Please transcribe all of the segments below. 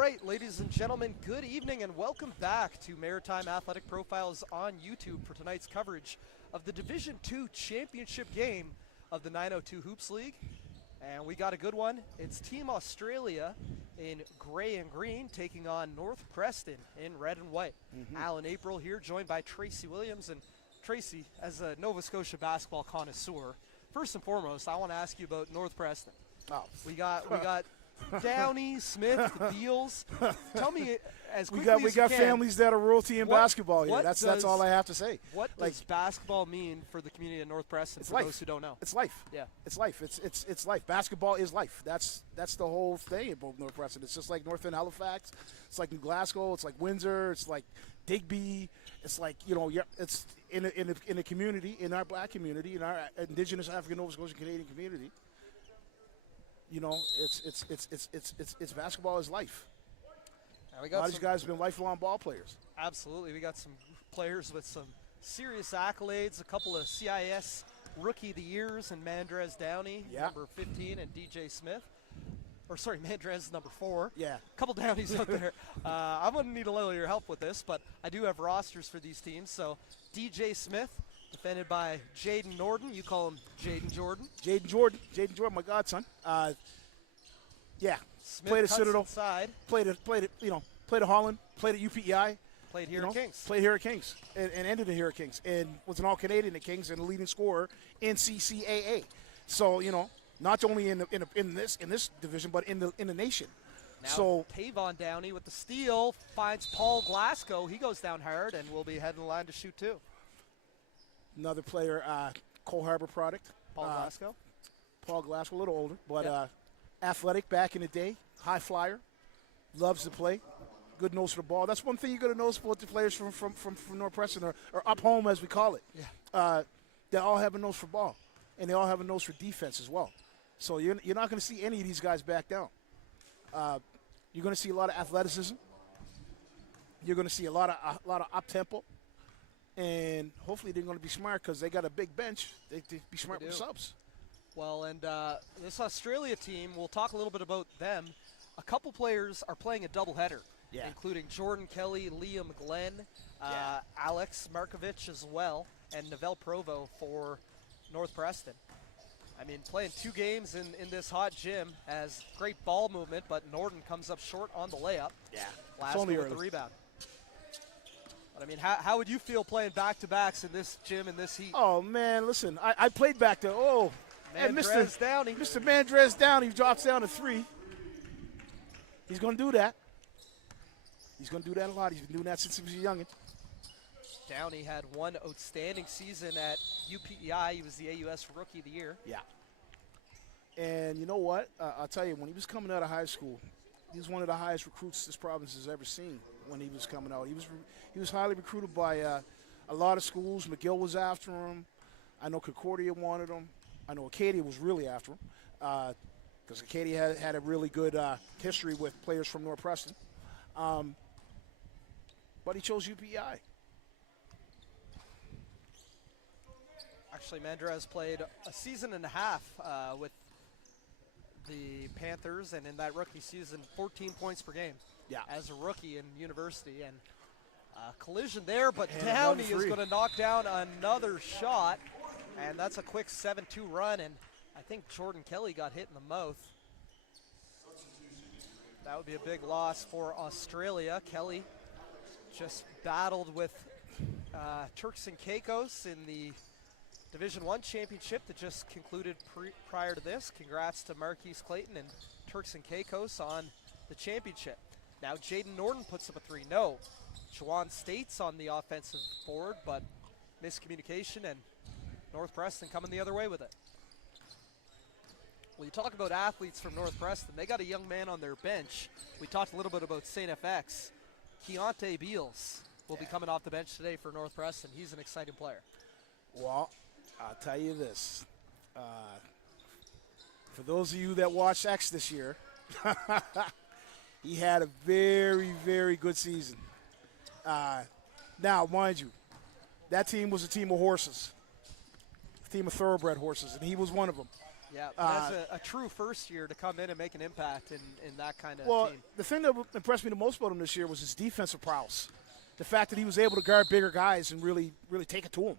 right, ladies and gentlemen, good evening and welcome back to Maritime Athletic Profiles on YouTube for tonight's coverage of the Division II Championship game of the 902 Hoops League. And we got a good one. It's Team Australia in gray and green taking on North Preston in red and white. Alan April here, joined by Tracy Williams. And Tracy, as a Nova Scotia basketball connoisseur, first and foremost, I want to ask you about North Preston. Oh. We got Downey, Smith, Beals. Tell me as quickly we as you got can, families that are royalty in basketball here. That's all I have to say. What does basketball mean for the community of North Preston? For those who don't know, it's life. Yeah, it's life. It's life. Basketball is life. That's the whole thing about North Preston. It's just like North End Halifax. It's like New Glasgow. It's like Windsor. It's like Digby. It's like it's in a community, in our black community, in our Indigenous African Nova Scotian Canadian community. It's basketball is life. We a lot of these guys have been lifelong ball players. Absolutely. We got some players with some serious accolades, a couple of CIS Rookie of the Years, and Mandrez Downey, number 15, and DJ Smith. Mandrez is number 4. Yeah. A couple Downeys out there. I'm going to need a little of your help with this, but I do have rosters for these teams. So DJ Smith, defended by Jaden Norden. You call him Jaden Jordan. Jaden Jordan, my godson. Smith played at cuts Citadel. Inside. Played at Holland. Played at UPEI. Played here at Kings. Played here at Kings and ended it here at Kings, and was an All-Canadian at Kings and a leading scorer in CCAA. So not only in this division, but in the nation. Now Tavon Downey with the steal finds Paul Glasgow. He goes down hard and will be heading the line to shoot too. Another player, Cole Harbor product. Paul Glasgow, a little older, but athletic back in the day, high flyer, loves to play, good nose for the ball. That's one thing you're going to notice about the players from North Preston, or up home as we call it. Yeah. They all have a nose for ball, and they all have a nose for defense as well. So you're not going to see any of these guys back down. You're going to see a lot of athleticism. You're going to see a lot of up-tempo. And hopefully they're going to be smart because they got a big bench. They be smart with the subs. Well, and this Australia team, we'll talk a little bit about them. A couple players are playing a doubleheader, including Jordan Kelly, Liam Glenn, Alex Markovich as well, and Novell Provo for North Preston. I mean, playing 2 games in this hot gym has great ball movement, but Norden comes up short on the layup. Yeah, Glasgow with the rebound. I mean, how would you feel playing back-to-backs in this gym in this heat? Oh, man, listen, I played back to, Mandrez Downey. Mr. Mandrez Downey drops down to 3. He's going to do that. He's going to do that a lot. He's been doing that since he was a youngin'. Downey had one outstanding season at UPEI. He was the AUS Rookie of the Year. Yeah. And you know what? I'll tell you, when he was coming out of high school, he was one of the highest recruits this province has ever seen when he was coming out. He was highly recruited by a lot of schools. McGill was after him. I know Concordia wanted him. I know Acadia was really after him because Acadia had a really good history with players from North Preston. But he chose UPEI. Actually, Mandrez played a season and a half with the Panthers, and in that rookie season, 14 points per game as a rookie in university. And collision there, but Downey is going to knock down another shot, and that's a quick 7-2 run, and I think Jordan Kelly got hit in the mouth. That would be a big loss for Australia. Kelly just battled with Turks and Caicos in the Division I championship that just concluded prior to this. Congrats to Marquise Clayton and Turks and Caicos on the championship. Now Jaden Norden puts up a 3. No, Juwan State's on the offensive board, but miscommunication, and North Preston coming the other way with it. When you talk about athletes from North Preston, they got a young man on their bench. We talked a little bit about St. FX. Keontae Beals will be coming off the bench today for North Preston. He's an exciting player. Well, I'll tell you this. For those of you that watched X this year, he had a very, very good season. Now, mind you, that team was a team of horses, a team of thoroughbred horses, and he was one of them. Yeah, but as a true first year to come in and make an impact in that kind of team. The thing that impressed me the most about him this year was his defensive prowess. The fact that he was able to guard bigger guys and really take it to him,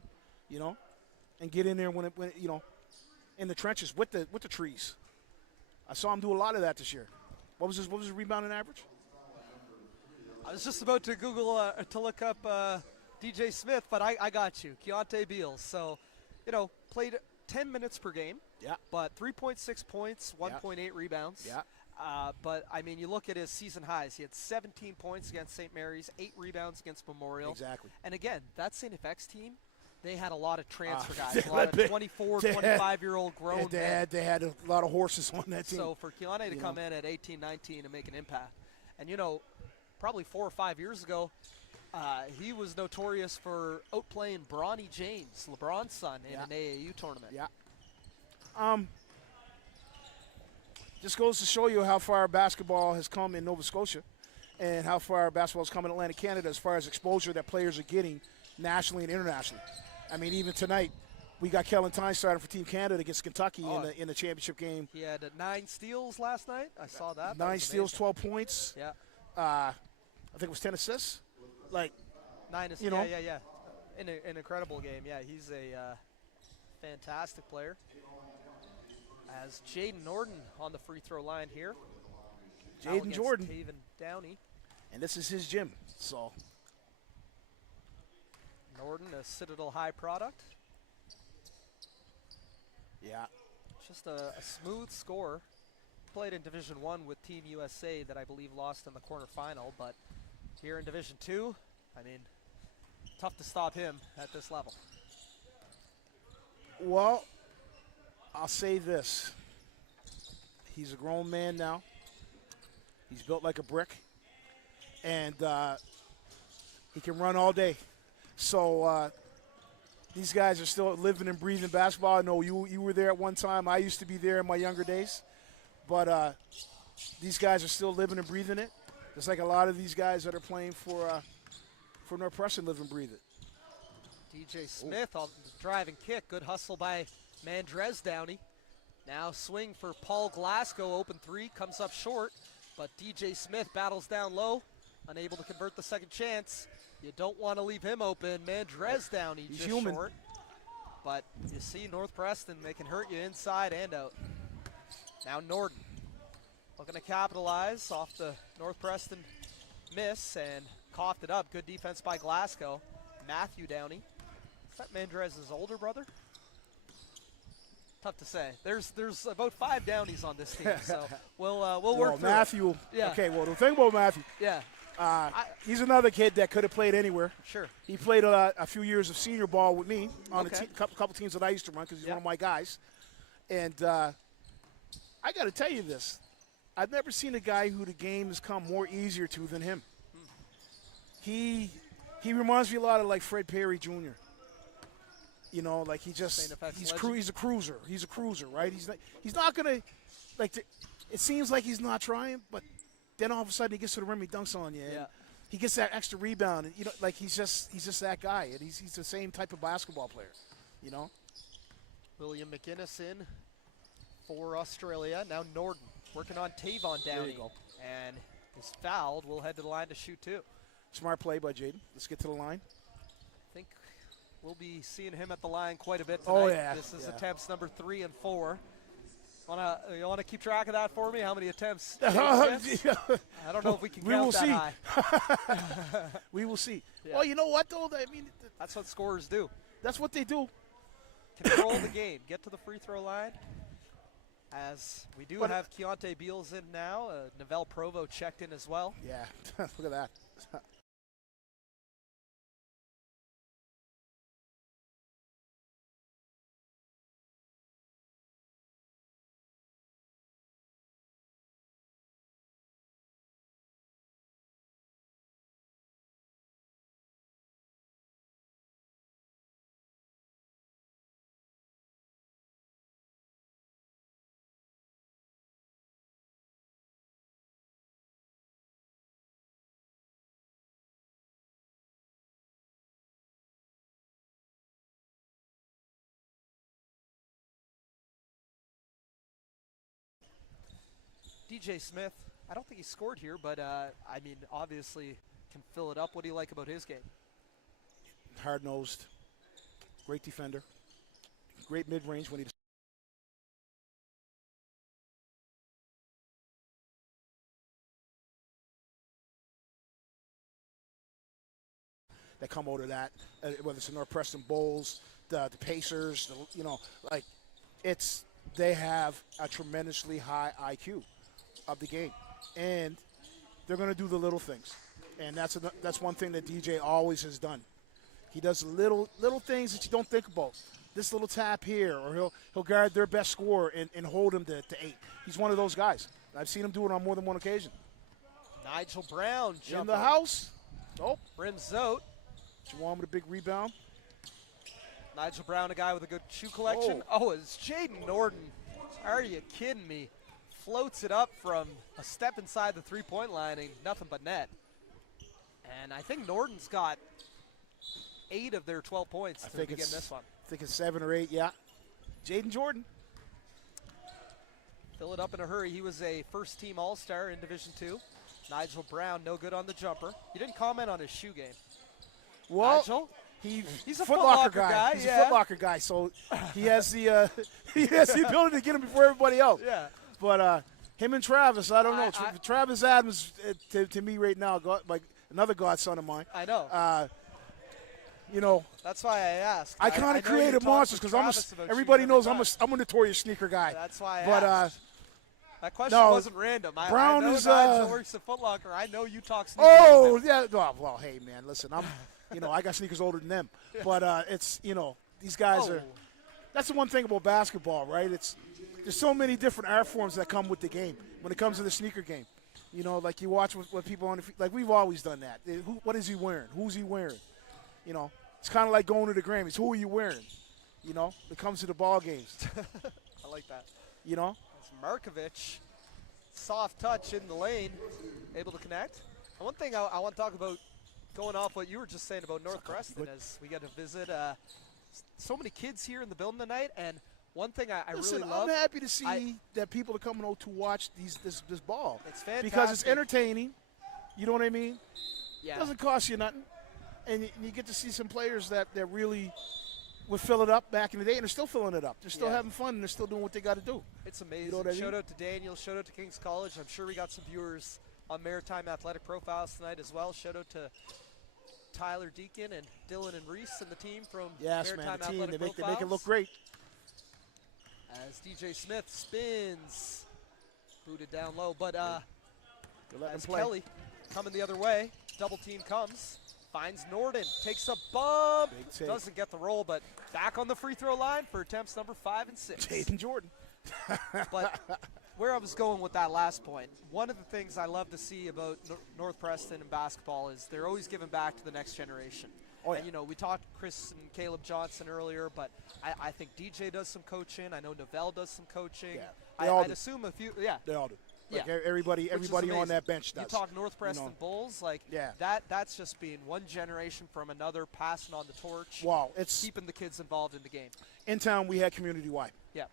and get in there when in the trenches with the trees. I saw him do a lot of that this year. What was his rebounding average? I was just about to Google to look up DJ Smith, but I got you. Keontae Beals. So, played 10 minutes per game. Yeah. But 3.6 points, 1.8 rebounds. Yeah. But, you look at his season highs. He had 17 points against St. Mary's, 8 rebounds against Memorial. Exactly. And, again, that St. FX team, they had a lot of transfer guys, a lot of 24, 25-year-old grown men. They had a lot of horses on that team. So for Keontae to come in at 18, 19 and make an impact. And, probably 4 or 5 years ago, he was notorious for outplaying Bronny James, LeBron's son, in an AAU tournament. Yeah. Just goes to show you how far basketball has come in Nova Scotia and how far basketball has come in Atlantic Canada as far as exposure that players are getting nationally and internationally. Even tonight, we got Kellen Tyne starting for Team Canada against Kentucky in the championship game. He had 9 steals last night. I saw that. 9 steals, 12 points. Yeah. I think it was 10 assists. 9 assists. Yeah. An incredible game. Yeah, he's a fantastic player. As Jaden Norden on the free throw line here. Jaden Jordan. Taven Downey. And this is his gym. So Norden, a Citadel High product. Yeah. Just a smooth score. Played in Division I with Team USA that I believe lost in the quarterfinal, but here in Division II, tough to stop him at this level. Well, I'll say this. He's a grown man now. He's built like a brick. And he can run all day. So these guys are still living and breathing basketball. I know you were there at one time. I used to be there in my younger days. But these guys are still living and breathing it. Just like a lot of these guys that are playing for Northwestern live and breathe it. DJ Smith on the drive and kick. Good hustle by Mandrez Downey. Now swing for Paul Glasgow. Open 3. Comes up short. But DJ Smith battles down low. Unable to convert the second chance. You don't want to leave him open. Mandrez Downey just human. Short. But you see North Preston, they can hurt you inside and out. Now Norden looking to capitalize off the North Preston miss and coughed it up. Good defense by Glasgow. Matthew Downey. Is that Mandrez's older brother? Tough to say. There's about 5 Downeys on this team, so we'll work through Matthew. it. Yeah. Okay, well, the thing about Matthew. Yeah. He's another kid that could have played anywhere. Sure. He played a few years of senior ball with me on a Okay. couple teams that I used to run because he's one of my guys. And I got to tell you this. I've never seen a guy who the game has come more easier to than him. He reminds me a lot of like Fred Perry Jr. He's a cruiser. He's a cruiser, right? He's not gonna it seems like he's not trying, but then all of a sudden he gets to the rim, he dunks on you. And he gets that extra rebound. And, he's just that guy. And he's the same type of basketball player. William McInnes in for Australia. Now Norden working on Tavon Downey. There you go. And is fouled. We'll head to the line to shoot 2. Smart play by Jaden. Let's get to the line. I think we'll be seeing him at the line quite a bit tonight. Oh, yeah. This is attempts number 3 and 4. You want to keep track of that for me? How many attempts? I don't know if we can count that high. We will see. Yeah. Well, you know what, though? That's what scorers do. That's what they do. Control the game. Get to the free throw line. As we do have Keontae Beals in now. Novell Provo checked in as well. Yeah, look at that. DJ Smith, I don't think he scored here, but I mean, obviously can fill it up. What do you like about his game? Hard-nosed, great defender, great mid-range when he that come out of that, whether it's the North Preston Bulls, the Pacers, like they have a tremendously high IQ of the game, and they're going to do the little things, and that's one thing that DJ always has done. He does little things that you don't think about. This little tap here, or he'll guard their best scorer and hold him to 8. He's one of those guys. I've seen him do it on more than one occasion. Nigel Brown in the house. Oh, rims out. Juwan with a big rebound. Nigel Brown, a guy with a good shoe collection. Oh, it's Jaden Norton. Are you kidding me? Floats it up from a step inside the three-point line and nothing but net. And I think Norton's got 8 of their 12 points to begin this one. I think it's 7 or 8, yeah. Jaden Jordan. Fill it up in a hurry. He was a first-team All-Star in Division II. Nigel Brown, no good on the jumper. You didn't comment on his shoe game. Well, Nigel? He's a Foot Locker guy. He's yeah. a Foot Locker guy, so he has the ability to get him before everybody else. Yeah. But him and Travis, I don't know. Travis Adams, to me right now, like another godson of mine. I know. That's why I asked. I kind of created monsters because everybody knows I'm a notorious sneaker guy. That's why I asked. That question wasn't random. Brown I know is Nigel works at Foot Locker. I know you talk sneakers. Oh, yeah. Well, hey, man, listen, I got sneakers older than them. But it's, these guys are – that's the one thing about basketball, right? There's so many different art forms that come with the game when it comes to the sneaker game. Like you watch what people on the – like we've always done that. What is he wearing? Who's he wearing? It's kind of like going to the Grammys. Who are you wearing? It comes to the ball games. I like that. It's Markovic, soft touch in the lane, able to connect. And one thing I want to talk about, going off what you were just saying about North Preston, as we get to visit so many kids here in the building tonight. And one thing I really love. I'm happy to see that people are coming out to watch this ball. It's fantastic. Because it's entertaining. You know what I mean? Yeah. It doesn't cost you nothing. And you get to see some players that really would fill it up back in the day, and they're still filling it up. They're still having fun, and they're still doing what they got to do. It's amazing. You know what I mean? Shout out to Daniel. Shout out to King's College. I'm sure we got some viewers on Maritime Athletic Profiles tonight as well. Shout out to Tyler Deacon and Dylan and Reese and the team from Maritime Athletic Profiles. They make it look great. As DJ Smith spins, booted down low, but as Kelly coming the other way, double team comes. Finds Norton, takes a bump, doesn't get the roll, but back on the free throw line for attempts number 5 and 6. Jaden Jordan. But where I was going with that last point, one of the things I love to see about North Preston and basketball is they're always giving back to the next generation. Oh, yeah. And, we talked Chris and Caleb Johnson earlier, but I think DJ does some coaching. I know Novell does some coaching. Yeah, I'd assume a few, They all do. Like yeah, everybody on that bench does. You talk North Preston Bulls, that's just being one generation from another, passing on the torch. Wow, it's keeping the kids involved in the game. In town, we had community-wide. Yeah.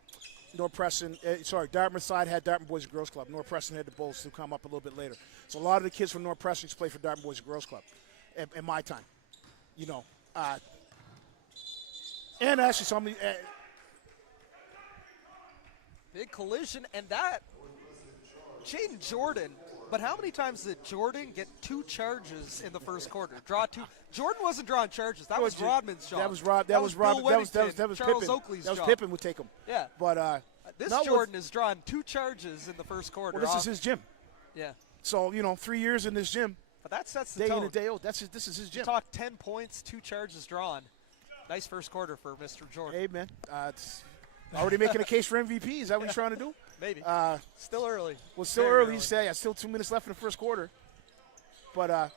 North Preston, Dartmouth side had Dartmouth Boys and Girls Club. North Preston had the Bulls who come up a little bit later. So a lot of the kids from North Preston used to play for Dartmouth Boys and Girls Club in my time. And actually somebody big collision, and that Jaden Jordan. But how many times did Jordan get 2 charges in the first quarter? Draw 2. Jordan wasn't drawing charges. That was Rodman's job. That was Pippen. Oakley's job. That was Pippen would take him. Yeah. But this Jordan is drawing 2 charges in the first quarter. Well, this is his gym. Yeah. So 3 years in this gym. But that sets the day tone. in and day out. This is his gym. You talk 10 points, 2 charges drawn. Nice first quarter for Mr. Jordan. Hey man, it's already making a case for MVP. Is that what you're trying to do? Maybe. Still early. Well, still early. You say still 2 minutes left in the first quarter. But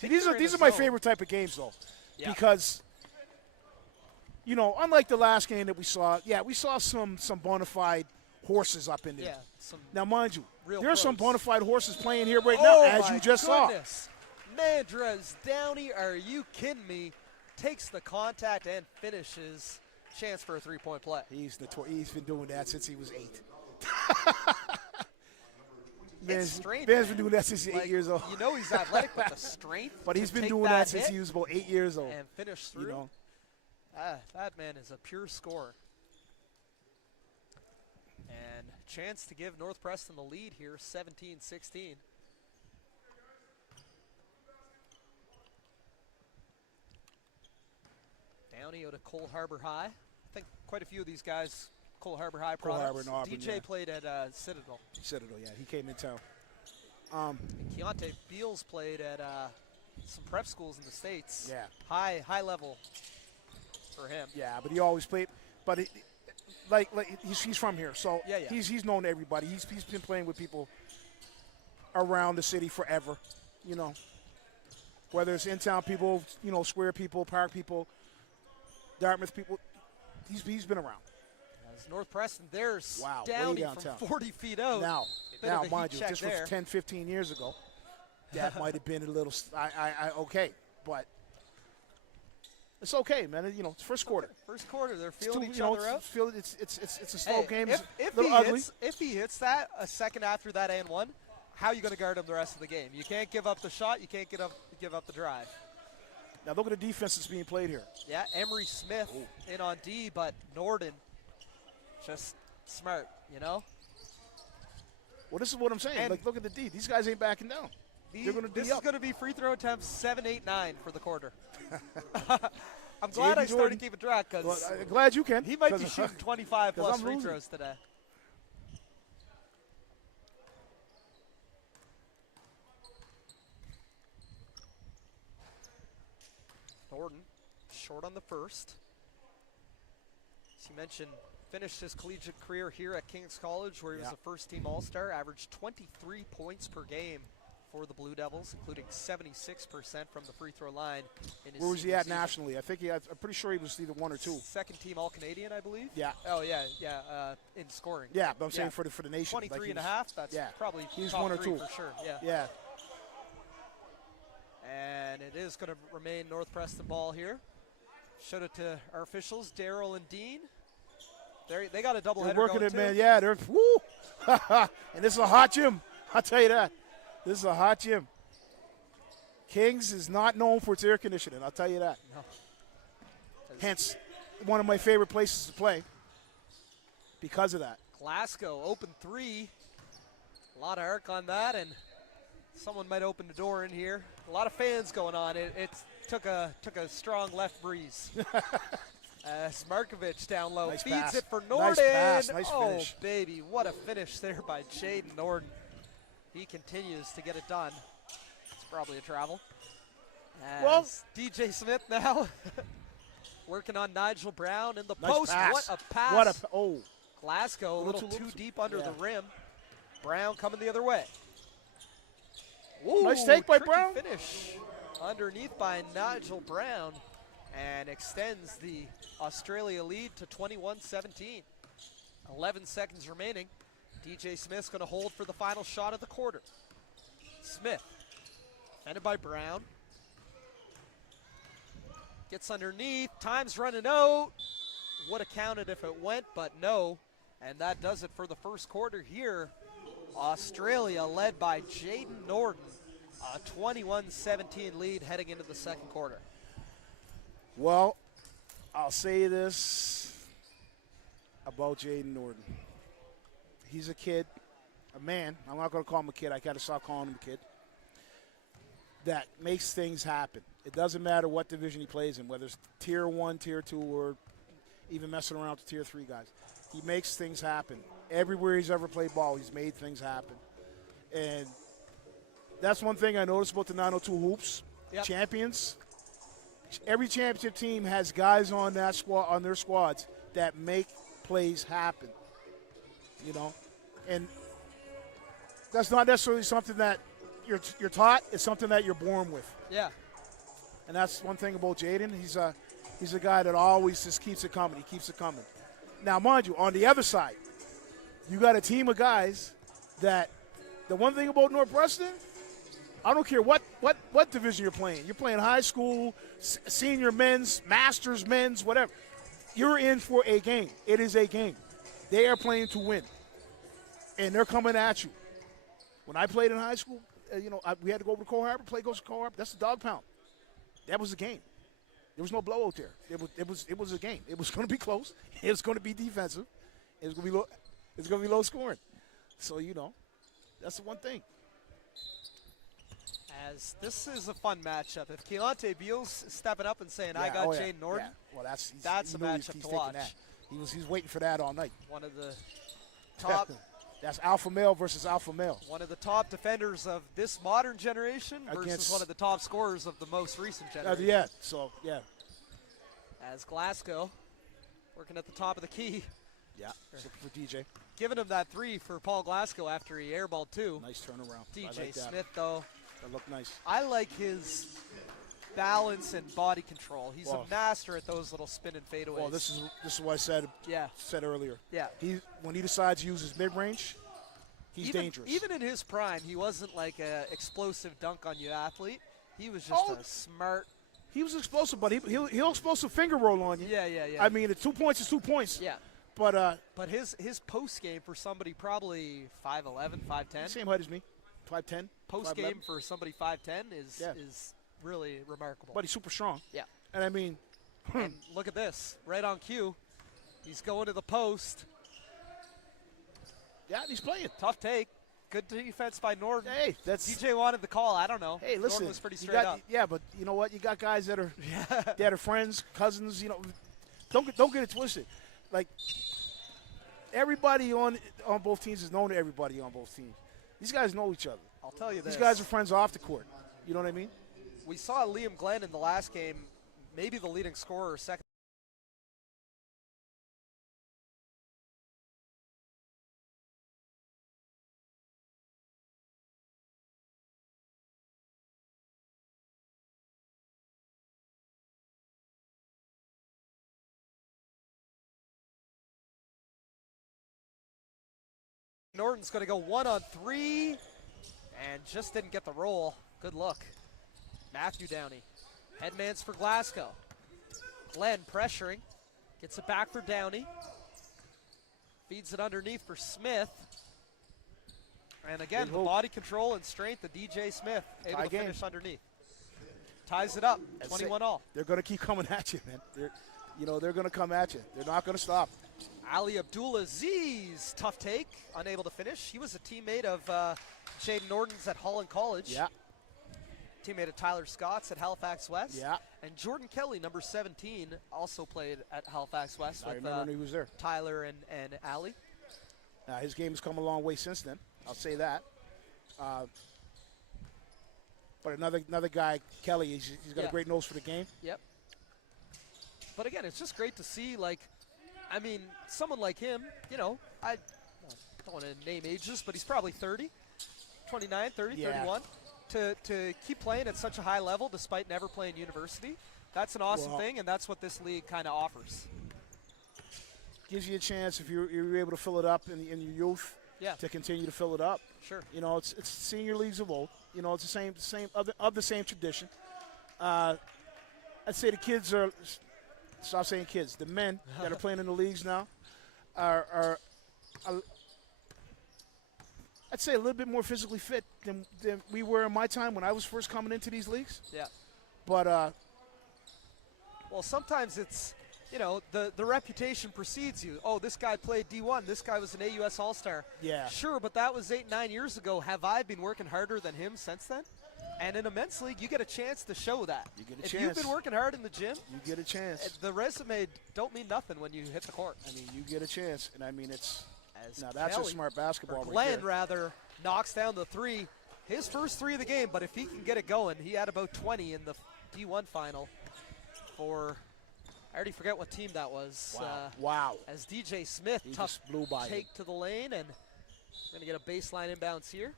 these are my favorite type of games though, because unlike the last game that we saw, we saw some bona fide horses up in there. Yeah. Now, mind you, there are some pros. bona fide horses playing here right now, as you just saw. Mandrez Downey, are you kidding me? Takes the contact and finishes. chance for a three-point play. He's been doing that since he was 8. It's strength. Man's been doing that since he's 8 years old. You know he's athletic, but the strength. But he's to been take doing that since he was about 8 years old. And finish through. You know? That man is a pure scorer. And chance to give North Preston the lead here, 17-16. Downey out of Cole Harbor High. I think quite a few of these guys, Cole Harbor High Cole products. Harbor and Auburn, DJ played at Citadel. Citadel, yeah. He came in town. Keontae Beals played at some prep schools in the States. Yeah. High level for him. Yeah, but he always played. But he's from here, so yeah. he's known to everybody. He's been playing with people around the city forever, you know. Whether it's in-town people, you know, Square people, Park people, Dartmouth people, he's been around. As North Preston, there's Wow, Downey way downtown. from 40 feet out. Now, mind you, if this was there. 10, 15 years ago, that might have been a little, okay, but it's okay, man. You know, it's first quarter. First quarter, they're feeling each other out. It's a slow game. If he hits that a second after that and one, how are you going to guard him the rest of the game? You can't give up the shot. You can't give up the drive. Now look at the defense that's being played here. Yeah, Emery Smith in on D, but Norden just smart, you know? Well, this is what I'm saying. And like, look at the D. These guys ain't backing down. They're going to This D is up. going to be free throw attempts 7, 8, 9 for the quarter. I'm glad I started keeping track because I'm glad you can. He might be shooting 25 plus free losing. throws today. Norden, short on the first. As you mentioned, finished his collegiate career here at King's College, where he was a first-team All-Star, averaged 23 points per game for the Blue Devils, including 76% from the free throw line in his Where was he at season. nationally? I think I'm pretty sure he was either 1 or 2. Second-team All-Canadian, I believe. Yeah. Oh, yeah, in scoring. Yeah, but I'm saying for the nation. 23 and a half, that's probably he's top 1 or 3 2. for sure, yeah. Yeah. And it is going to remain North Preston ball here. Showed it to our officials, Daryl and Dean. They got a doubleheader They're working going it, man. Yeah, they're woo. And this is a hot gym. I'll tell you that. This is a hot gym. Kings is not known for its air conditioning. I'll tell you that. No. Hence, one of my favorite places to play because of that. Glasgow, open 3. A lot of arc on that, and someone might open the door in here. A lot of fans going on. It took a strong left breeze. Smarkovic down low. Nice Feeds pass. it for Norden. Nice pass. Nice oh, finish. baby. What a finish there by Jaden Norden. He continues to get it done. It's probably a travel. Well, DJ Smith now working on Nigel Brown in the nice post. pass. What a pass. Glasgow a little too too loose. deep under Yeah. the rim. Brown coming the other way. Nice take by tricky Brown. Finish underneath by Nigel Brown and extends the Australia lead to 21-17. 11 seconds remaining. DJ Smith's going to hold for the final shot of the quarter. Smith, defended by Brown. Gets underneath, time's running out. Would have counted if it went, but no. And that does it for the first quarter here. Australia led by Jaden Norden. A 21-17 lead heading into the second quarter. Well, I'll say this about Jaden Norden. He's a kid, a man. I'm not going to call him a kid. I got to stop calling him a kid. That makes things happen. It doesn't matter what division he plays in, whether it's Tier 1, Tier 2, or even messing around with Tier 3 guys. He makes things happen. Everywhere he's ever played ball, he's made things happen. And that's one thing I noticed about the 902 Hoops. Yep. Champions. Every championship team has guys on that squad, on their squads, that make plays happen. You know, and that's not necessarily something that you're taught. It's something that you're born with. Yeah. And that's one thing about Jaden. He's a guy that always just keeps it coming. He keeps it coming. Now, mind you, on the other side, you got a team of guys that the one thing about North Preston, I don't care what division you're playing. You're playing high school, senior men's, masters men's, whatever. you're in for a game. It is a game. They are playing to win, and they're coming at you. When I played in high school, we had to go over to Cole Harbour, play goes to Cole Harbour. That's the dog pound. That was the game. There was no blowout there. It was a game. It was going to be close. It was going to be defensive. It was going to be low. It's going to be low scoring. So that's the one thing. As this is a fun matchup. If Keontae Beals is stepping up and saying, "I got Jane Norton," well, that's a matchup to watch. That. He's waiting for that all night. One of the top. That's alpha male versus alpha male. One of the top defenders of this modern generation versus one of the top scorers of the most recent generation. As Glasgow working at the top of the key. Yeah, for DJ. Giving him that 3 for Paul Glasgow after he airballed 2. Nice turnaround. DJ like Smith, though. That looked nice. I like his balance and body control. He's a master at those little spin and fadeaways. Well, this is what I said earlier. Yeah. When he decides to use his mid-range, he's dangerous. Even in his prime, he wasn't like an explosive dunk on you athlete. He was just a smart. He was explosive, but he'll explosive finger roll on you. Yeah. I mean, 2 points is 2 points. Yeah. But his post game for somebody probably 5'11", 5'10". Same height as me, 5'10". Post game for somebody 5'10" is really remarkable. But he's super strong. Yeah. And I mean, and look at this, right on cue. He's going to the post. Yeah, he's playing. Tough take. Good defense by Norton. Hey, that's DJ wanted the call. I don't know. Hey, listen, Norton was pretty straight up. Yeah, but you know what? You got guys that are friends, cousins. Don't get it twisted. Like everybody on both teams is known to everybody on both teams. These guys know each other. I'll tell you this. These guys are friends off the court. You know what I mean? We saw Liam Glenn in the last game, maybe the leading scorer, second. Norton's going to go 1-on-3 and just didn't get the roll. Good look. Matthew Downey. Headmans for Glasgow. Glenn pressuring. Gets it back for Downey. Feeds it underneath for Smith. And again, the body control and strength of DJ Smith able to finish underneath. Ties it up, 21-all. They're going to keep coming at you, man. They're going to come at you. They're not going to stop. Ali Abdulaziz, tough take, unable to finish. He was a teammate of Jaden Norton's at Holland College. Yeah. Teammate of Tyler Scott's at Halifax West. Yeah. And Jordan Kelly, number 17, also played at Halifax West I with remember he was there. Tyler and Ali. His game has come a long way since then. I'll say that. But another guy, Kelly, he's got a great nose for the game. Yep. But again, it's just great to see, someone like him, I don't want to name ages, but he's probably 30, 29, 30, 31. To keep playing at such a high level despite never playing university, that's an awesome thing, and that's what this league kind of offers. Gives you a chance if you're able to fill it up in your youth to continue to fill it up. Sure. It's senior leagues of old. It's the same of the same tradition. I'd say the kids are. Stop saying kids. The men that are playing in the leagues now are I'd say a little bit more physically fit than we were in my time when I was first coming into these leagues. Yeah. But well, sometimes it's the reputation precedes you. Oh, this guy played D1. This guy was an AUS All-Star. Yeah. Sure, but that was 8-9 years ago. Have I been working harder than him since then? And in a men's league, you get a chance to show that. You get a if chance. you've been working hard in the gym, you get a chance. The resume don't mean nothing when you hit the court. I mean, you get a chance, and I mean it's. Now Kelly, that's a smart basketball. Glenn rather knocks down the 3, his first 3 of the game. But if he can get it going, he had about 20 in the D1 final. I already forget what team that was. Wow. As DJ Smith, he tough just blew by take him. to the lane, and we're going to get a baseline inbounds here.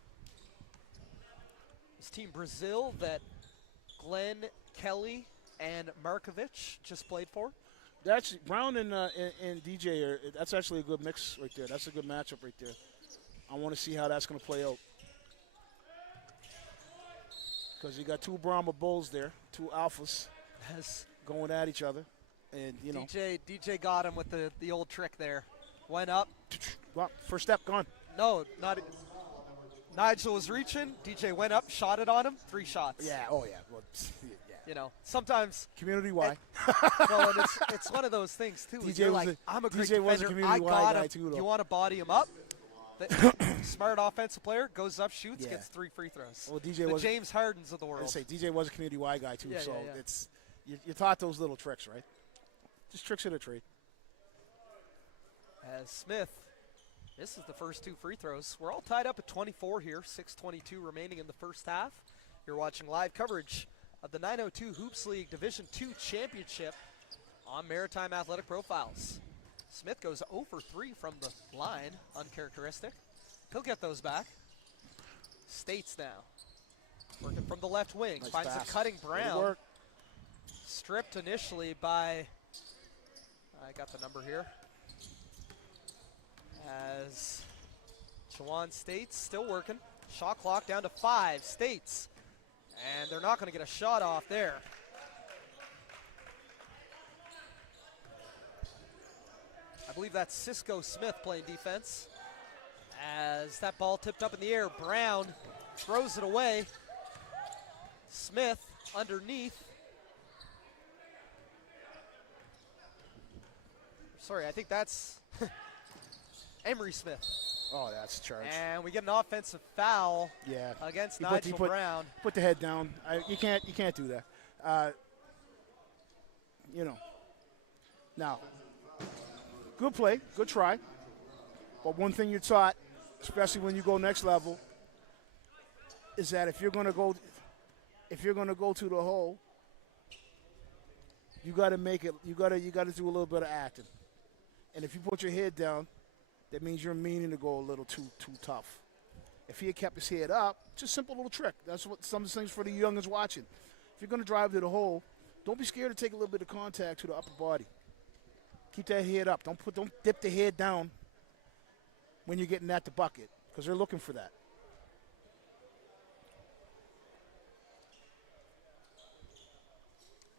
This team Brazil that Glenn, Kelly, and Markovic just played for. That's Brown and DJ. That's actually a good mix right there. That's a good matchup right there. I want to see how that's going to play out. Because you got 2 Brahma Bulls there, 2 alphas going at each other. And, you know. DJ got him with the old trick there. Went up. Well, first step, gone. No, not. Nigel was reaching. DJ went up, shot it on him. 3 shots. Yeah, oh, yeah. Well, yeah. You know, sometimes. Community Y. Well, and it's one of those things, too. DJ like, I'm a great DJ was a defender. community I Y got guy, him. too, though. You want to body him up? Smart offensive player, goes up, shoots, Yeah. gets 3 free throws. Well, DJ the was James Hardens of the world. I say DJ was a community Y guy too, Yeah, so yeah. it's you're taught those little tricks, right? Just tricks of the trade. As Smith, this is the first 2 free throws. We're all tied up at 24 here, 6:22 remaining in the first half. You're watching live coverage of the 902 Hoops League Division II Championship on Maritime Athletic Profiles. Smith goes 0 for 3 from the line, uncharacteristic. He'll get those back. States now. Working from the left wing. Nice finds pass. a cutting Good Brown. work. Stripped initially by, I got the number here, as Jawan States still working. Shot clock down to 5. States. And they're not going to get a shot off there. I believe that's Cisco Smith playing defense. As that ball tipped up in the air, Brown throws it away. Smith underneath. Sorry, I think that's Emery Smith. Oh, that's a charge. And we get an offensive foul Yeah. against He Nigel Brown. Put the head down. You can't do that. You know. Now, good play, good try. But one thing you're taught, especially when you go next level, is that if you're going to go to the hole, you got to make it. You got to do a little bit of acting. And if you put your head down, that means you're meaning to go a little too tough. If he had kept his head up, just a simple little trick. That's what some of the things for the youngins watching. If you're going to drive to the hole, don't be scared to take a little bit of contact to the upper body. Keep that head up. Don't dip the head down when you're getting at the bucket, because they're looking for that.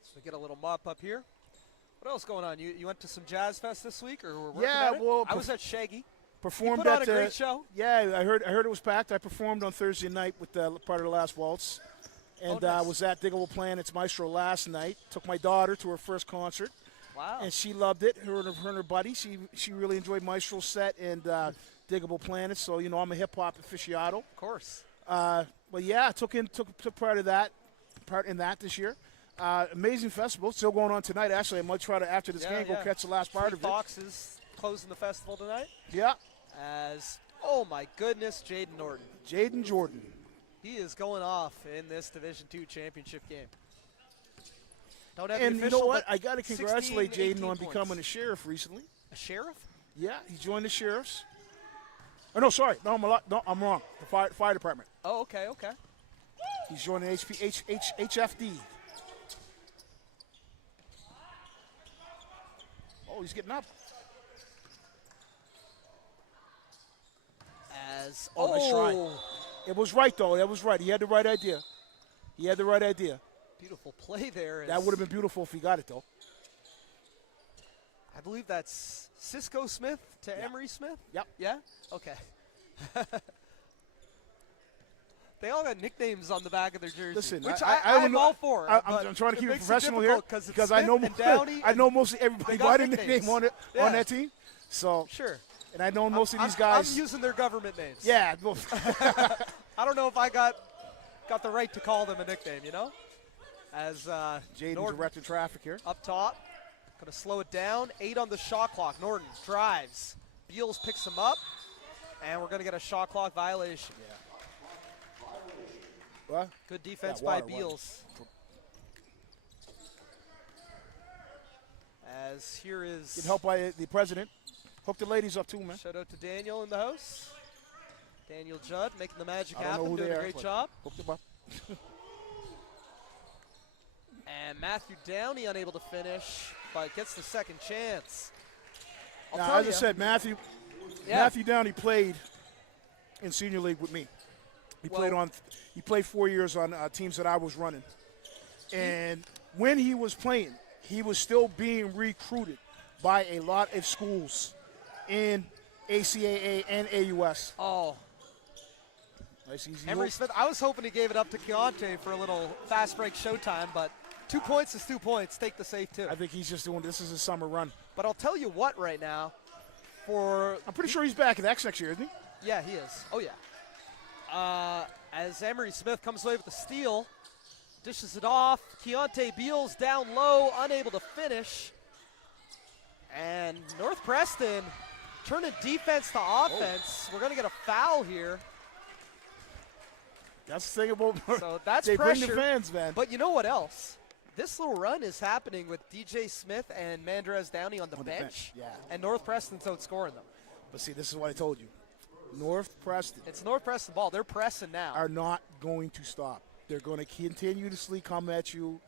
So we get a little mop up here. What else going on? You went to some Jazz Fest this week, or were working Yeah, at it? well, I was at Shaggy. Performed You put on at a great show. Yeah, I heard it was packed. I performed on Thursday night with part of the Last Waltz, and nice. was at Diggable Planet's Maestro last night. Took my daughter to her first concert, Wow. and she loved it. Her and her buddy. She really enjoyed Maestro's set and Diggable Planet. So I'm a hip hop aficionado. Of course. But yeah, I took part in that this year. Amazing festival, still going on tonight. Actually, I might try to after this game go catch the last part of it. Fox is closing the festival tonight. Yeah. As, oh my goodness, Jaden Norton. Jaden Jordan. He is going off in this Division II championship game. Don't have And the you official, know what? but I got to congratulate 16, 18 Jaden on points. becoming a sheriff recently. A sheriff? Yeah, he joined the sheriffs. Oh, no, sorry. No, I'm wrong. The fire department. Oh, okay. He's joining HFD. Oh, he's getting up. As, Nice try. It was right, though. That was right. He had the right idea. Beautiful play there. That would have been beautiful if he got it, though. I believe that's Cisco Smith to Emery Smith? Yep. Yeah? Okay. They all got nicknames on the back of their jersey, Listen, which I'm I'm all for. I'm trying to keep it professional here because I know mostly everybody by the nickname on that team. So sure. And I know most of these guys. I'm using their government names. Yeah. I don't know if I got the right to call them a nickname, As Jaden's directing traffic here. Up top. Going to slow it down. 8 on the shot clock. Norton drives. Beals picks him up. And we're going to get a shot clock violation. Yeah. What? Good defense by Beals. As here is... Getting helped by the president. Hook the ladies up too, man. Shout out to Daniel in the house. Daniel Judd making the magic I don't know happen, who doing they a are, great but job. hook them up. And Matthew Downey unable to finish, but gets the second chance. Now, as I said, Matthew Downey played in senior league with me. He played 4 years on teams that I was running. And when he was playing, he was still being recruited by a lot of schools in ACAA and AUS. Oh, Nice easy Emery hook. Smith, I was hoping he gave it up to Keontae for a little fast break showtime, but 2 points is 2 points. Take the safe, too. I think he's just doing, this is his summer run. But I'll tell you what right now, I'm pretty sure he's back at X next year, isn't he? yeah, he is. Oh, yeah. As Emery Smith comes away with the steal, dishes it off. Keontae Beals down low, unable to finish. And North Preston turning defense to offense. We're going to get a foul here. That's the thing about So that's they pressure. bring the fans, man. But you know what else? This little run is happening with DJ Smith and Mandrez Downey on the bench. Yeah. And North Preston's outscoring them. But see, this is what I told you. North Preston It's North Preston ball. They're pressing now. are not going to stop. They're going to continuously come at you.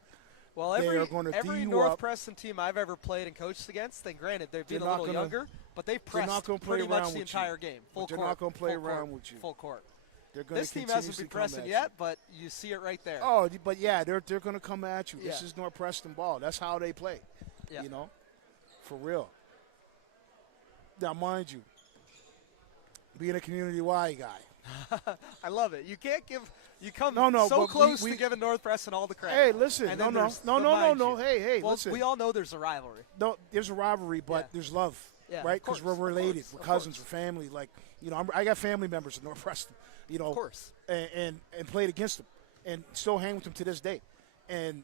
Well, they every are gonna D you North up. Preston team I've ever played and coached against, then granted they've been They're a not little gonna- younger, but they've they're not pressed gonna play pretty much around the with you. entire game. Full But they're court. not gonna play full court, around with you. Full court. They're going This to team hasn't continuously been come pressing at yet, but you see it right there. you. Oh, but yeah, they're going to come at you. This Yeah. is North Preston ball. That's how they play. Yeah. You know, for real. Now, mind you, being a community Y guy. I love it. You can't give. You come No, so but close we- to giving North Preston all the credit. Hey, listen, And no, then no, there's no, the no, no, mind no. you. Hey, Well, listen. we all know there's a rivalry. No, there's a rivalry, but Yeah. there's love, Yeah, right? of course, Because we're of related, course, we're of cousins, course. we're family. Like, you know, I got family members in North Preston, you know, Of course. and played against them, and still hang with them to this day. And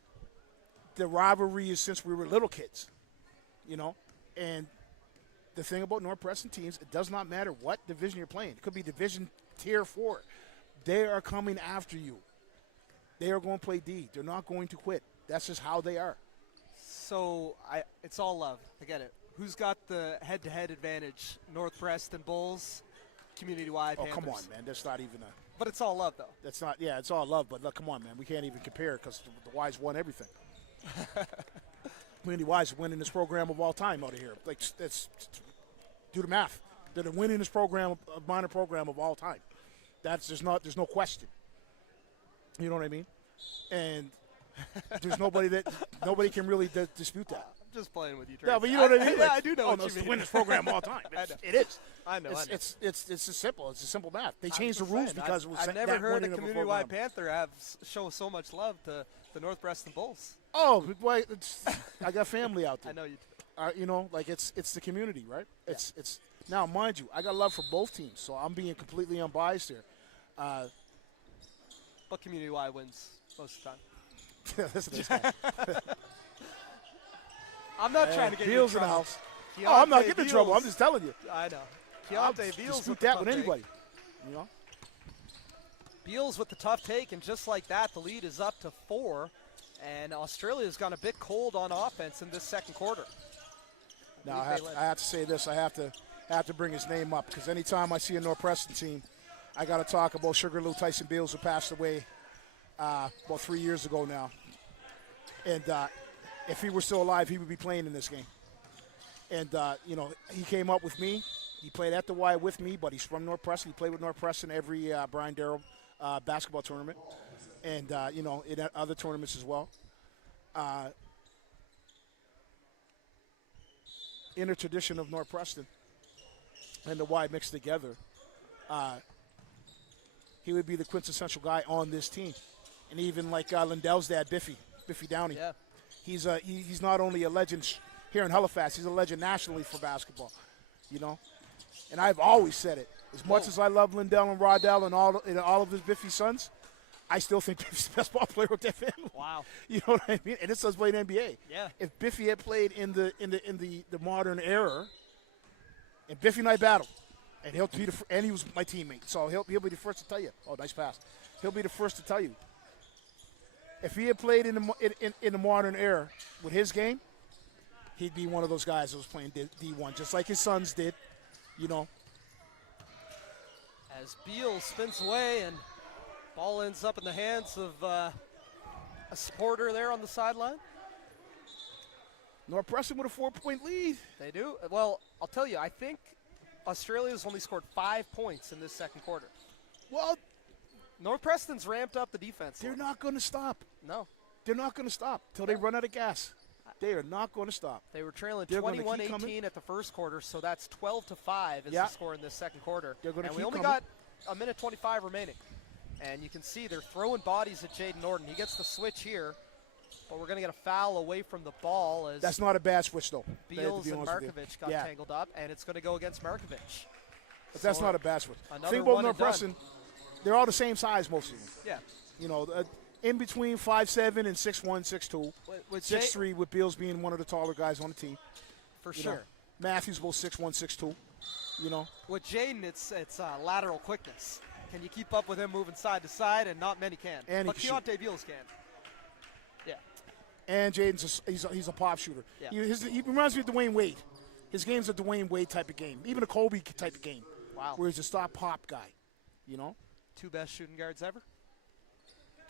the rivalry is since we were little kids, you know. And the thing about North Preston teams, it does not matter what division you're playing. It could be Division Tier 4. They are coming after you. They are going to play D. They're not going to quit. That's just how they are. So it's all love. I get it. Who's got the head-to-head advantage? North Preston Bulls, community-wide Oh, Panthers. come on, man. That's not even a. But it's all love, though. That's not. Yeah, it's all love, but look, come on, man. We can't even compare because the Y's won everything. Community Y's winning this program of all time out of here. Like, that's do the math. They're the winningest program, minor program of all time. There's no question. You know what I mean? And there's nobody can really dispute that. I'm just playing with you, Trace. No, but you know what I mean? Yeah, Like, I do know what no, you it's mean. the winningest program of all time. I know. It is. I know. It's just simple. It's a simple math. They I'm changed the just rules saying, because it was I've that never heard a winning of community-wide program. Panther show so much love to the North Preston Bulls. Oh, boy, I got family out I there. know you do. You know, like it's the community, right? It's now, mind you, I got love for both teams, so I'm being completely unbiased here. But community-wide wins most of the time. Listen to this guy. I'm not trying to get Beals you in in the trouble. house. Oh, I'm not Keontae getting in trouble. I'm Beals- just telling you. I know. I'll Keontae Beals dispute with the that tough with take. anybody. You know. Beals with the tough take, and just like that, the lead is up to 4. And Australia's gone a bit cold on offense in this second quarter. Now Lead they led. I have to say this. I have to bring his name up because anytime I see a North Preston team, I got to talk about Sugarloaf Tyson Beals, who passed away about 3 years ago now. And if he were still alive, he would be playing in this game. And you know, he came up with me. He played at the Y with me, but he's from North Preston. He played with North Preston every Brian Darrell basketball tournament, and you know, in other tournaments as well. In a tradition of North Preston and the Y mixed together, he would be the quintessential guy on this team. And even like Lindell's dad, Biffy Downey. Yeah. He's not only a legend here in Halifax, he's a legend nationally for basketball, you know. And I've always said it. As much as I love Lindell and Rodell and all of his Biffy sons, I still think Biffy's the best ball player with that family. Wow. You know what I mean? And this son's played in NBA. Yeah. If Biffy had played in the modern era, and Biffy and I battled, and he'll be and he was my teammate, so he'll be the first to tell you. Oh, nice pass. He'll be the first to tell you. If he had played in the modern era with his game, he'd be one of those guys that was playing D1, just like his sons did, you know. As Beals spins away and ball ends up in the hands of a supporter there on the sideline. North Preston with a 4-point lead. They do. Well, I'll tell you, I think Australia's only scored 5 points in this second quarter. Well, North Preston's ramped up the defense. they're not going to stop. No. They're not going to stop till they run out of gas. They are not going to stop. They were trailing They're gonna keep 21-18 at the first quarter, so that's 12-5 is Yeah. the score in this second quarter. They're gonna and keep we only coming. got a minute 25 remaining. And you can see they're throwing bodies at Jaden Norton. He gets the switch here, but we're going to get a foul away from the ball as That's not a bad switch, though. Beals to be and honest with you. Markovich got Yeah. tangled up, and it's going to go against Markovich. But that's So not a bad switch. another Think about one North and done. Preston. They're all the same size, most of them. Yeah. You know, in between 5'7" and 6'1", 6'2", With Jay- 6'3", with Beals being one of the taller guys on the team. For You sure. know, Matthews both 6'1", 6'2", you know. With Jaden, it's lateral quickness. Can you keep up with him moving side to side? And not many can. And he but can shoot. Keontae Beals can. Yeah. And Jaden's he's a pop shooter. Yeah. He reminds me of Dwayne Wade. His game's a Dwayne Wade type of game, even a Kobe type of game, Wow. where he's a stop pop guy. You know? Two best shooting guards ever?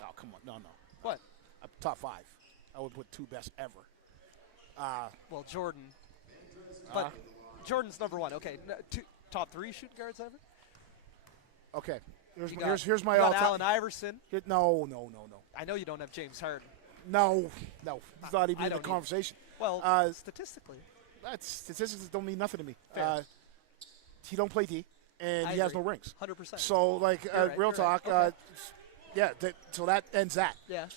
Oh, come on, no. What? Top 5. I would put 2 best ever. Well, Jordan. But Jordan's number 1. Okay. Top 3 shooting guards ever? Okay, You got- here's my you got all-time. Allen Iverson. No. I know you don't have James Harden. No, he's not even I in the don't either. conversation. Well, statistically. That statistics don't mean nothing to me. Fair. He don't play D, and I he has agree. no rings. 100%. So, like, right, real you're talk, right. Okay. yeah, so that ends that. Yeah.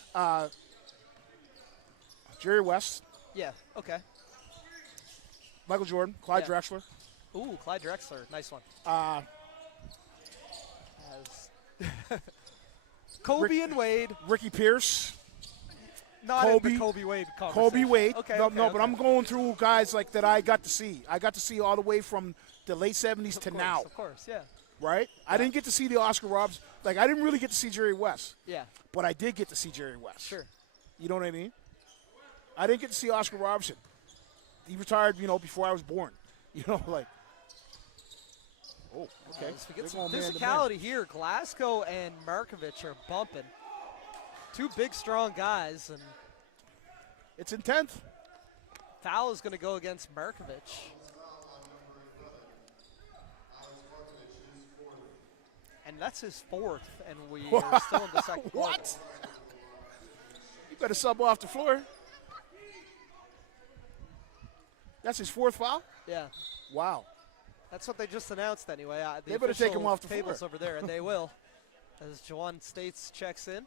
Jerry West, Yeah. Okay. Michael Jordan, Clyde Yeah. Drexler. Ooh, Clyde Drexler. Nice one. Kobe and Wade. Ricky Pierce, Not Kobe- in the Kobe Wade conversation. Kobe Wade. Okay. no, okay, but okay. I'm going through guys like that I got to see. I got to see all the way from the late 70s to Of course, now, Of course, yeah. right? I didn't get to see the Oscar Roberts. Like, I didn't really get to see Jerry West, Yeah. but I did get to see Jerry West. Sure. You know what I mean? I didn't get to see Oscar Robertson. He retired, before I was born. You know, like. Oh, okay. As we get They're some going man to man. physicality here. Glasgow and Markovich are bumping. Two big, strong guys, and It's in 10th. foul is going to go against Markovich. And that's his 4th, and we are still in the second quarter. What? You better sub off the floor. That's his 4th foul? Yeah. Wow. That's what they just announced anyway. The They better take official him off the tables floor. over there, and they will. As Jawan States checks in.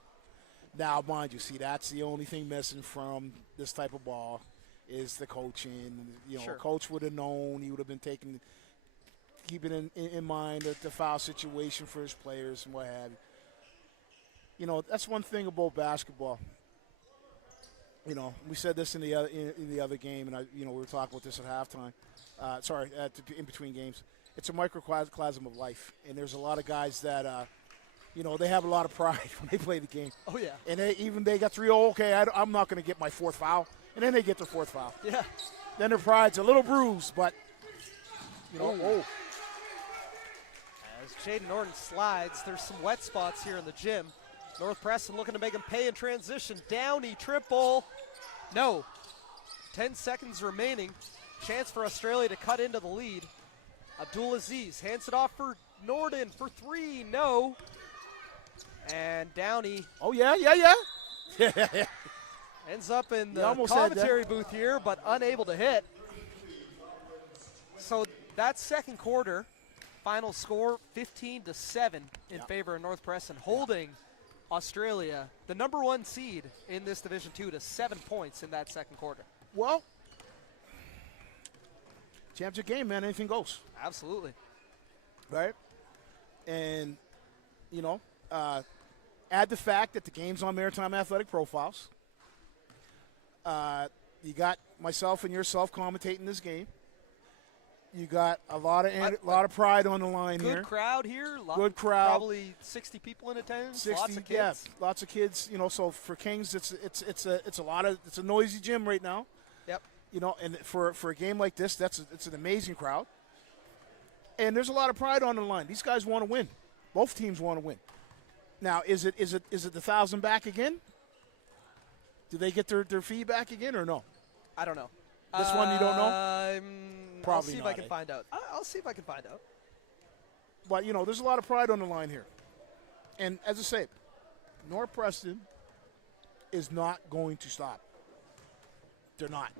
Now, mind you, see, that's the only thing missing from this type of ball is the coaching. Sure. Coach would have known. He would have been keeping in mind the foul situation for his players and what have you. That's one thing about basketball. We said this in the other game, and we were talking about this at halftime. In between games. It's a microcosm of life, and there's a lot of guys that, they have a lot of pride when they play the game. Oh, yeah. And they got 3-0. Okay, I'm not going to get my 4th foul, and then they get their 4th foul. Yeah. Then their pride's a little bruised, but As Jaden Norton slides, there's some wet spots here in the gym. North Preston looking to make him pay in transition. Downey triple. No. 10 seconds remaining. Chance for Australia to cut into the lead. Abdulaziz hands it off for Norton for 3. No. And Downey oh yeah. ends up in You the almost had that. commentary booth here, but unable to hit. So that second quarter, final score 15-7 in favor of North Preston, holding Australia, the number 1 seed in this Division II, to 7 points in that second quarter. Well, championship game, man. Anything goes, Absolutely. right? And add the fact that the game's on Maritime Athletic Profiles. You got myself and yourself commentating this game. You got a lot of pride on the line Good here. crowd here. Good crowd. Probably 60 people in attendance. Lots of kids. Yeah, lots of kids. So for Kings, it's a noisy gym right now. Yep. And for a game like this, it's an amazing crowd. And there's a lot of pride on the line. These guys want to win. Both teams want to win. Now, is it the 1,000 back again? Do they get their feedback again or no? I don't know. This one you don't know? I'll see if not, I can find out. I'll see if I can find out. But, there's a lot of pride on the line here. And as I say, North Preston is not going to stop. They're not.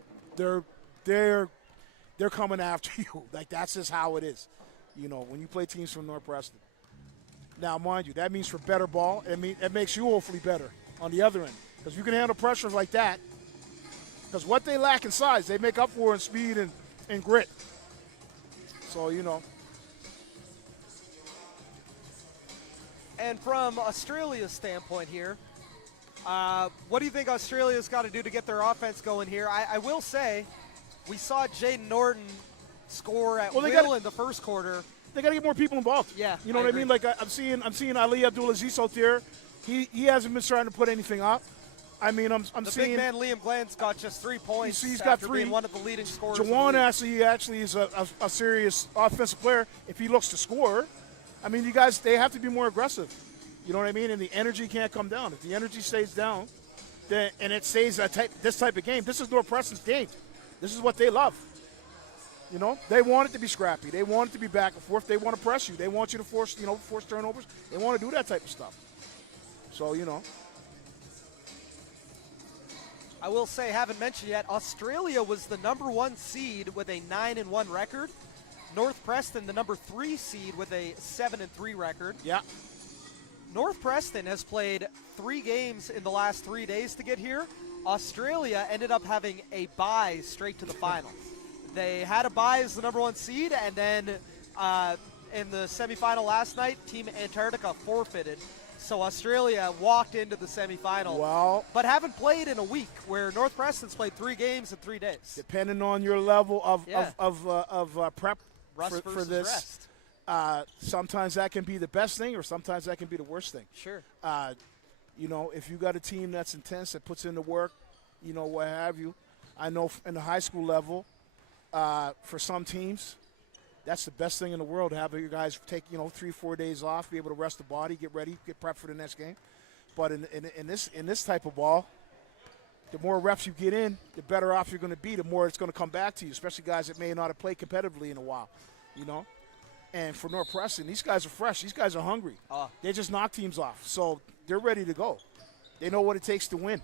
They're coming after you. Like, that's just how it is. You know, when you play teams from North Preston. Now, mind you, that means for better ball. It makes you hopefully better on the other end. Because if you can handle pressures like that, because what they lack in size, they make up for in speed and grit. So, you know. And from Australia's standpoint here, what do you think Australia's got to do to get their offense going here? I will say, we saw Jaden Norton score at will in the first quarter. They got to get more people involved. Yeah, you know what I mean. Like I'm seeing Ali Abdulaziz out there. He hasn't been trying to put anything up. I mean, I'm the seeing big man Liam Glenn's got just 3 points. He's after got 3. Being one of the leading scorers. Jawan actually is a serious offensive player. If he looks to score, I mean, you guys, they have to be more aggressive. You know what I mean? And the energy can't come down. If the energy stays down, then and it stays this type of game. This is North Preston's game. This is what they love. You know, they want it to be scrappy. They want it to be back and forth. They want to press you. They want you to force turnovers. They want to do that type of stuff. So, you know. I will say, haven't mentioned yet, Australia was the number 1 seed with a 9-1 record. North Preston, the number 3 seed with a 7-3 record. Yeah. North Preston has played 3 games in the last 3 days to get here. Australia ended up having a bye straight to the final. They had a bye as the number 1 seed, and then in the semifinal last night, Team Antarctica forfeited. So Australia walked into the semifinal, but haven't played in a week, where North Preston's played 3 games in 3 days. Depending on your level of prep for this, rest. Sometimes that can be the best thing, or sometimes that can be the worst thing. Sure. You know, if you got a team that's intense, that puts in the work, you know, what have you. I know in the high school level, for some teams, that's the best thing in the world to have your guys take, 3-4 days off, be able to rest the body, get ready, get prepped for the next game. But in this type of ball, the more reps you get in, the better off you're going to be, the more it's going to come back to you, especially guys that may not have played competitively in a while, you know. And for North Preston, these guys are fresh. These guys are hungry. They just knock teams off. So they're ready to go. They know what it takes to win,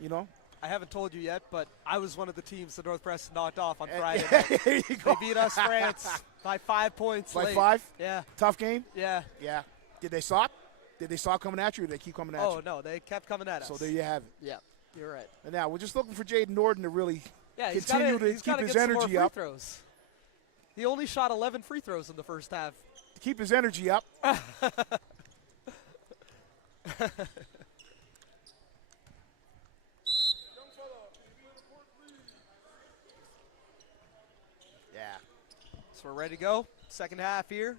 you know. I haven't told you yet, but I was one of the teams that North Preston knocked off on Friday. There you go. They beat us, France, by 5 points By late. 5? Yeah. Tough game? Yeah. Yeah. Did they stop? Did they stop coming at you, or did they keep coming at you? Oh, no, they kept coming at us. So there you have it. Yeah, you're right. And now we're just looking for Jaden Norton to really continue to keep his energy up. Throws. He only shot 11 free throws in the first half. To keep his energy up. So we're ready to go. Second half here.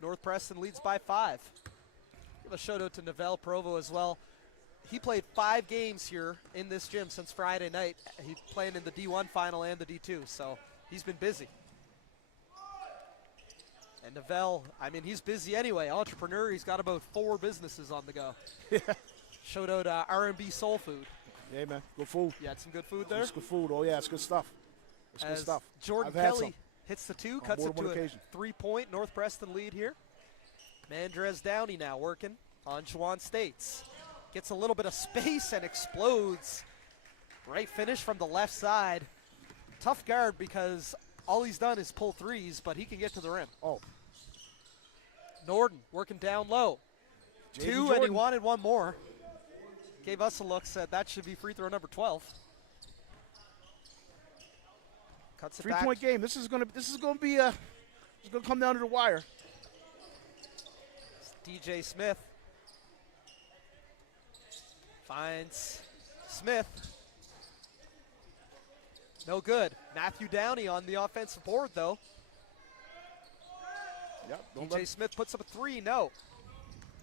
North Preston leads by 5. Give a shout out to Novell Provo as well. He played 5 games here in this gym since Friday night. He's playing in the D1 final and the D2, so he's been busy. And Novell, I mean, he's busy anyway. Entrepreneur, he's got about 4 businesses on the go. Yeah. Shout out R&B Soul Food. Yeah, man. Good food. You had some good food there? It's good food. Oh, yeah, it's good stuff. It's good stuff. Jordan Kelly hits the 2, cuts it to a occasion. 3-point North Preston lead here. Mandrez Downey now working on Juwan States. Gets a little bit of space and explodes. Great finish from the left side. Tough guard because all he's done is pull threes, but he can get to the rim. Oh. Norton working down low. J.D. 2, Jordan. and he wanted 1 more. Gave us a look, said that should be free throw number 12. Cuts it back. 3-point game. This is gonna come down to the wire. DJ Smith finds Smith. No good. Matthew Downey on the offensive board, though. Yep. DJ Smith puts up a 3. No.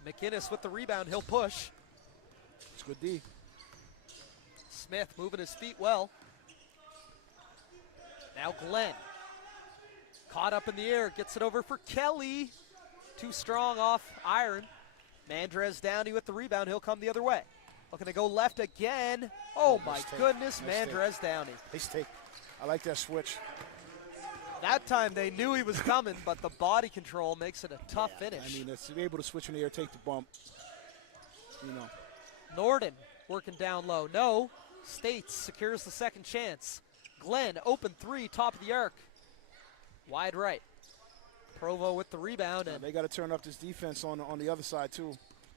McInnes with the rebound. He'll push. It's good D. Smith moving his feet well. Now Glenn. Caught up in the air. Gets it over for Kelly. Too strong off iron. Mandrez Downey with the rebound. He'll come the other way. Looking to go left again. Oh, my goodness. Mandrez Downey. Nice take. I like that switch. That time they knew he was coming, but the body control makes it a tough finish. I mean, to be able to switch in the air, take the bump, you know. Norton working down low. No. States secures the second chance. Glenn, open three, top of the arc. Wide right. Provo with the rebound. And they got to turn up this defense on the other side, too.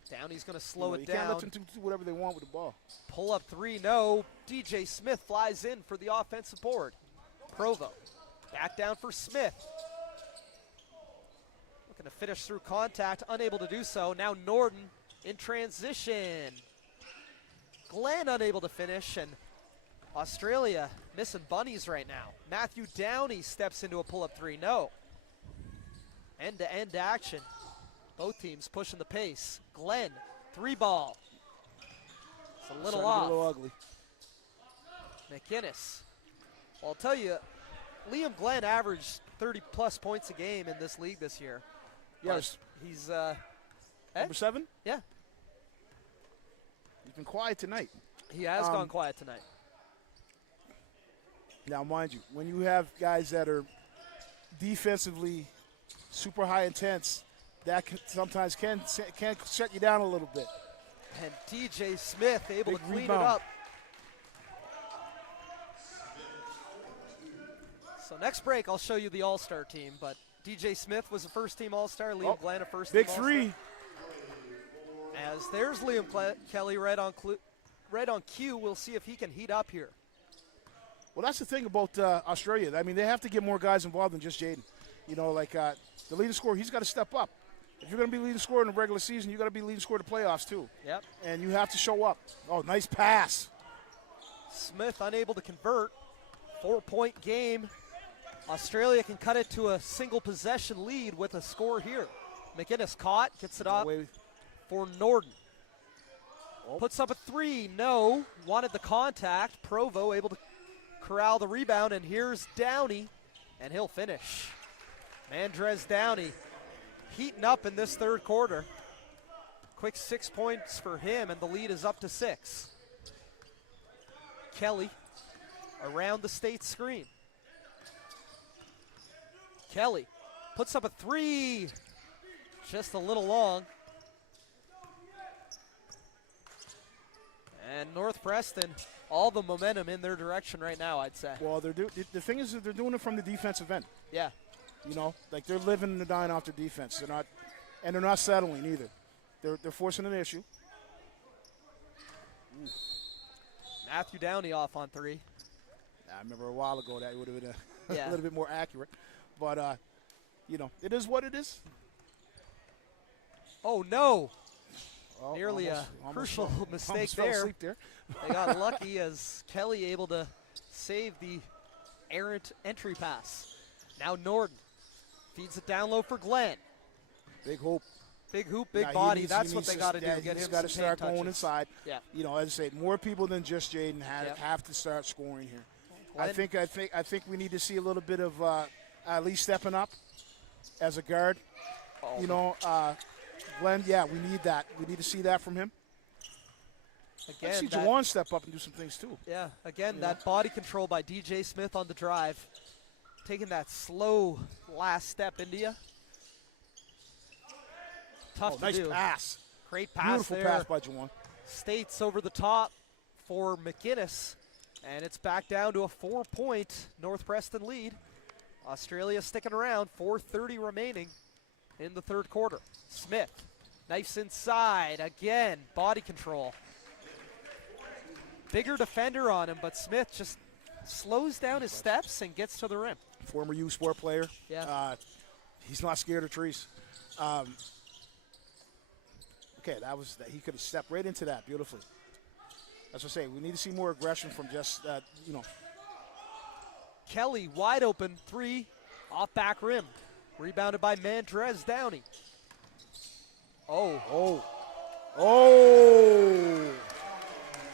Downey's going to slow it you down. Can't let them do whatever they want with the ball. Pull up three, no. DJ Smith flies in for the offensive board. Provo back down for Smith. Looking to finish through contact, unable to do so. Now Norden in transition. Glenn unable to finish, and Australia missing bunnies right now. Matthew Downey steps into a pull-up three, no. End-to-end action. Both teams pushing the pace. Glenn, three ball. It's a little off. A little ugly. McInnes. Well, I'll tell you, Liam Glenn averaged 30-plus points a game in this league this year. Yes. He's number 7? Yeah. He's been quiet tonight. He has gone quiet tonight. Now, mind you, when you have guys that are defensively super high intense, that sometimes can shut you down a little bit. And DJ Smith able Big to clean rebound. it up. So next break, I'll show you the All-Star team, but DJ Smith was a first-team All-Star, Liam Glenn a first-team All-Star. Big three. As there's Liam Kelly right on cue. We'll see if he can heat up here. Well, that's the thing about Australia. I mean, they have to get more guys involved than just Jaden. You know, like the leading scorer, he's got to step up. If you're going to be leading scorer in the regular season, you got to be leading scorer in the playoffs too. Yep. And you have to show up. Oh, nice pass. Smith unable to convert. 4-point game. Australia can cut it to a single possession lead with a score here. McInnes caught, gets it up for Norden. Puts up a three, no. Wanted the contact. Provo able to corral the rebound, and here's Downey, and he'll finish. Mandrez Downey heating up in this third quarter. Quick 6 points for him, and the lead is up to 6. Kelly around the state screen. Kelly puts up a three, just a little long. And North Preston, all the momentum in their direction right now, I'd say. Well, the thing is that they're doing it from the defensive end. Yeah. You know, like they're living and dying off their defense. They're not settling either. They're forcing an issue. Matthew Downey off on three. I remember a while ago that would have been Yeah. a little bit more accurate. But, you know, it is what it is. Oh, no. Oh, Nearly a crucial mistake fell there. asleep there. They got lucky as Kelly able to save the errant entry pass. Now Norden feeds it down low for Glenn. Big hoop. Big hoop, big Now, body. That's what they got to do. Get him He's got to some start paint going touches. inside. Yeah. You know, as I say, more people than just Jaden have to start scoring here. I think we need to see a little bit of at least stepping up as a guard. Oh. You know, Glenn, yeah, we need that. We need to see that from him. Again, I see Juwan step up and do some things too. Yeah, again, that body control by DJ Smith on the drive. Taking that slow last step into you. Tough to nice do. pass. Great pass Beautiful there. pass by Juwan. States over the top for McInnes. And it's back down to a 4-point North Preston lead. Australia sticking around, 4:30 remaining in the third quarter. Smith, knifes inside, again, body control. Bigger defender on him, but Smith just slows down his steps and gets to the rim. Former U Sport player. Yeah. He's not scared of trees. Okay, he could have stepped right into that beautifully. That's what I say. We need to see more aggression from just, you know. Kelly, wide open, three, off back rim. Rebounded by Mandrez Downey. Oh.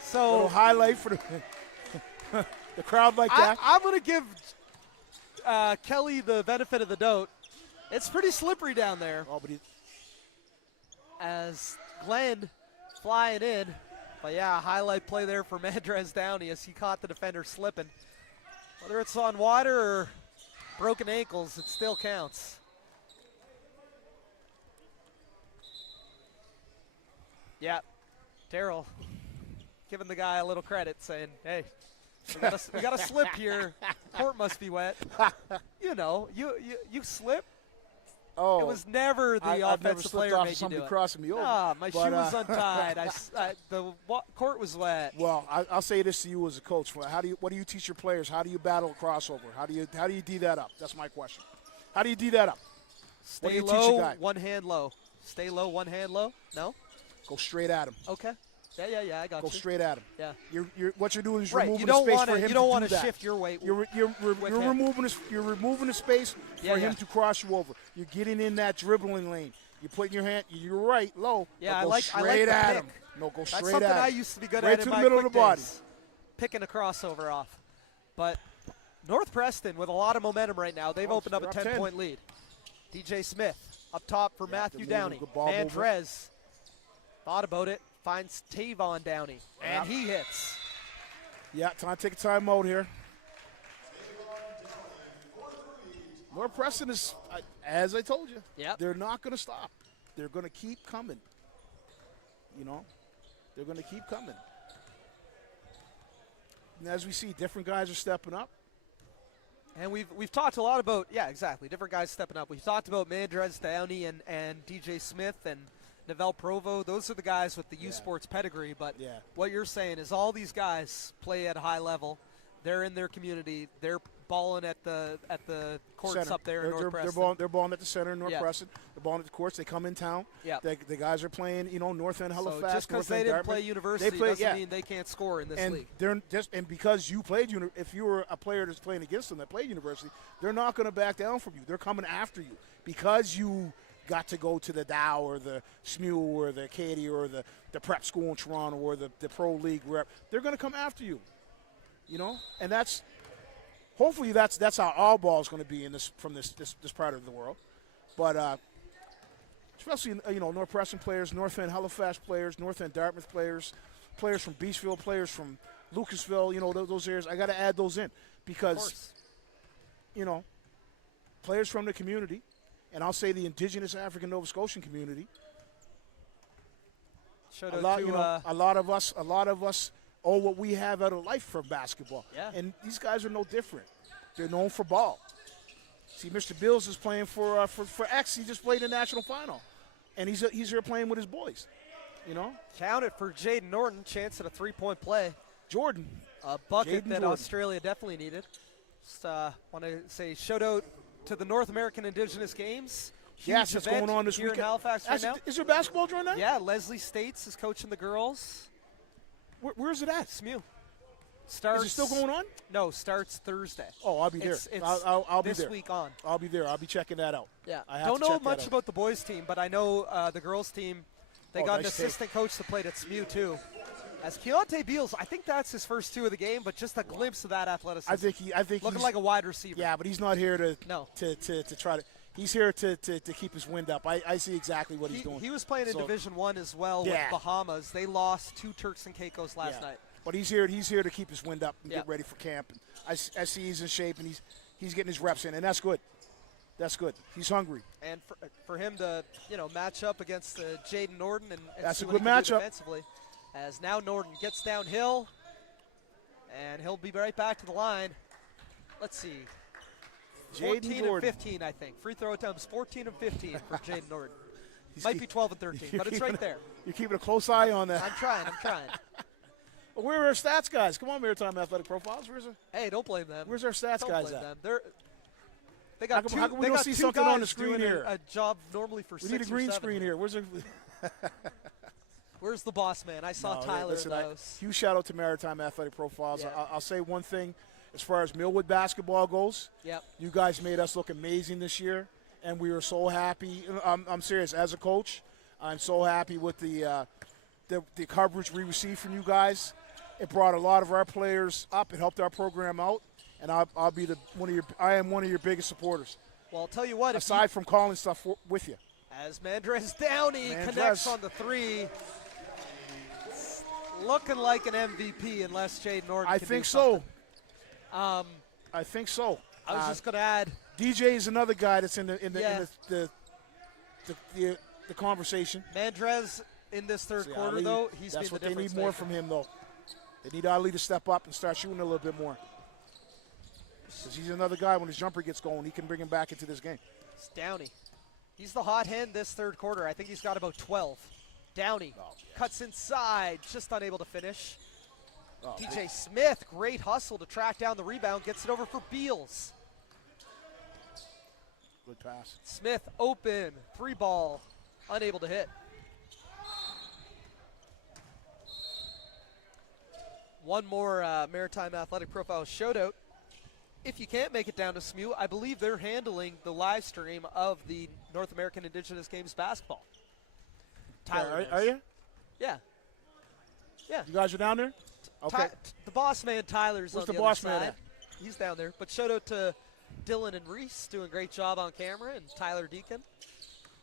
So little highlight for the crowd like that. I'm going to give Kelly the benefit of the doubt. It's pretty slippery down there. Oh, but as Glenn flying in. But yeah, highlight play there for Mandrez Downey as he caught the defender slipping. Whether it's on water or broken ankles, it still counts. Yeah, Terrell. giving the guy a little credit, saying, "Hey, we got a slip here. Court must be wet." You know, you slip. Oh, It was never the I've never offensive slipped player off making somebody do it. crossing me over. Ah, my but, shoe was untied. Court was wet. Well, I'll say this to you as a coach: what do you teach your players? How do you battle a crossover? How do you D that up? That's my question. How do you D that up? What do Stay you teach low, a guy? one hand low. Stay low, one hand low. No. Go straight at him. Okay. Yeah. I got Go you. straight at him. Yeah. What you're doing is Right. removing You the don't space want for to. him You don't to want do to that. shift your weight. You're removing the space for him to cross you over. You're getting in that dribbling lane. You're putting your hand. You're right, low. Yeah, but go straight I like the at pick. him. No, go That's straight something at him. I used to be good right at to in the my middle of quick the body. days. Picking a crossover off. But North Preston with a lot of momentum right now. They've opened up a 10-point lead. DJ Smith up top for Matthew Downey. Mandrez thought about it. Finds Tavon Downey. And he hits. Yeah, time to take a timeout here. North Preston is, as I told you, they're not going to stop. They're going to keep coming. You know, they're going to keep coming. And as we see, different guys are stepping up. And we've talked a lot about, exactly, different guys stepping up. We've talked about Mandrez Downey and DJ Smith and Novell Provo. Those are the guys with the U Sports pedigree. But what you're saying is all these guys play at a high level. They're in their community. They're balling at the courts Center. up there in North Preston. They're balling at the center in North Preston. They're balling at the courts. They come in town. Yeah. The guys are playing, North End Halifax. So just because they didn't play university doesn't mean they can't score in this league. And because you played, if you were a player that's playing against them that played university, they're not going to back down from you. They're coming after you because you got to go to the Dow or the SMU or the Acadia or the prep school in Toronto or the pro league, wherever. They're going to come after you, and that's hopefully that's how all ball is going to be in this part of the world. But especially North Preston players, North End Halifax players, North End Dartmouth players from Beachville, players from Lucasville, those areas. I got to add those in because players from the community. And I'll say the indigenous African Nova Scotian community. A lot of us owe what we have out of life for basketball. Yeah. And these guys are no different. They're known for ball. See, Mr. Bills is playing for X. He just played the national final, and he's here playing with his boys. Count it for Jaden Norton. Chance at a 3-point play. Jordan. A bucket Jaden that Jordan. Australia definitely needed. Just want to say shout out to the North American Indigenous Games. Yes, it's going on this here weekend. in Halifax right now. Is there basketball during that? Yeah, Leslie States is coaching the girls. Where's it at? SMU. Starts. Is it still going on? No, starts Thursday. Oh, I'll be there. I'll be there. This week on. I'll be there. I'll be checking that out. Yeah. I have Don't to know check that much out. about the boys team, but I know the girls team. They got an nice assistant coach that played at SMU too. As Keontae Beals, I think that's his first 2 of the game, but just a glimpse of that athleticism. I think looking he's like a wide receiver. Yeah, but he's not here to try to. He's here to keep his wind up. I see exactly what he's doing. He was playing in Division I as well with Bahamas. They lost to Turks and Caicos last night. But he's here to keep his wind up and get ready for camp. And I see he's in shape and he's getting his reps in, and that's good. That's good. He's hungry. And for him to match up against Jaden Norton and that's see a what good he can do matchup. defensively. As now Norton gets downhill, and he'll be right back to the line. Let's see. 14 and 15, I think. Free throw attempts 14 and 15 for Jaden Norton. Might be 12 and 13, but it's right there. You're keeping a close eye on that. I'm trying. Well, where are our stats guys? Come on, Maritime Athletic Profiles. Hey, don't blame them. Where's our stats don't guys blame at? Them. They got how come we don't see something on the screen here? A job normally for 6 We need a green screen here. Where's the boss man? I saw Tyler in those. Huge shout out to Maritime Athletic Profiles. Yeah. I'll say one thing. As far as Millwood basketball goes, you guys made us look amazing this year, and we were so happy. I'm serious. As a coach, I'm so happy with the coverage we received from you guys. It brought a lot of our players up. It helped our program out, and I'll be I am one of your biggest supporters. Well, I'll tell you what. Aside from calling stuff with you. As Mandrez Downey connects on the 3. Looking like an MVP unless Jaden Norton I can think do so. something. I think so. I was just going to add. DJ is another guy that's in the conversation. Mandrez in this third quarter, though, he's been the difference. That's what they need more from him, though. They need Ali to step up and start shooting a little bit more. Because he's another guy, when his jumper gets going, he can bring him back into this game. It's Downey. He's the hot hand this third quarter. I think he's got about 12. Downey cuts inside, just unable to finish. DJ Smith, great hustle to track down the rebound, gets it over for Beals. Good pass. Smith open, 3-ball, unable to hit. One more Maritime Athletic Profile shoutout. If you can't make it down to SMU, I believe they're handling the live stream of the North American Indigenous Games basketball. Tyler, are you? Yeah. Yeah. You guys are down there? Okay. The boss man Tyler's Where's on the the boss other man side. at? He's down there. But shout out to Dylan and Reese, doing a great job on camera, and Tyler Deacon.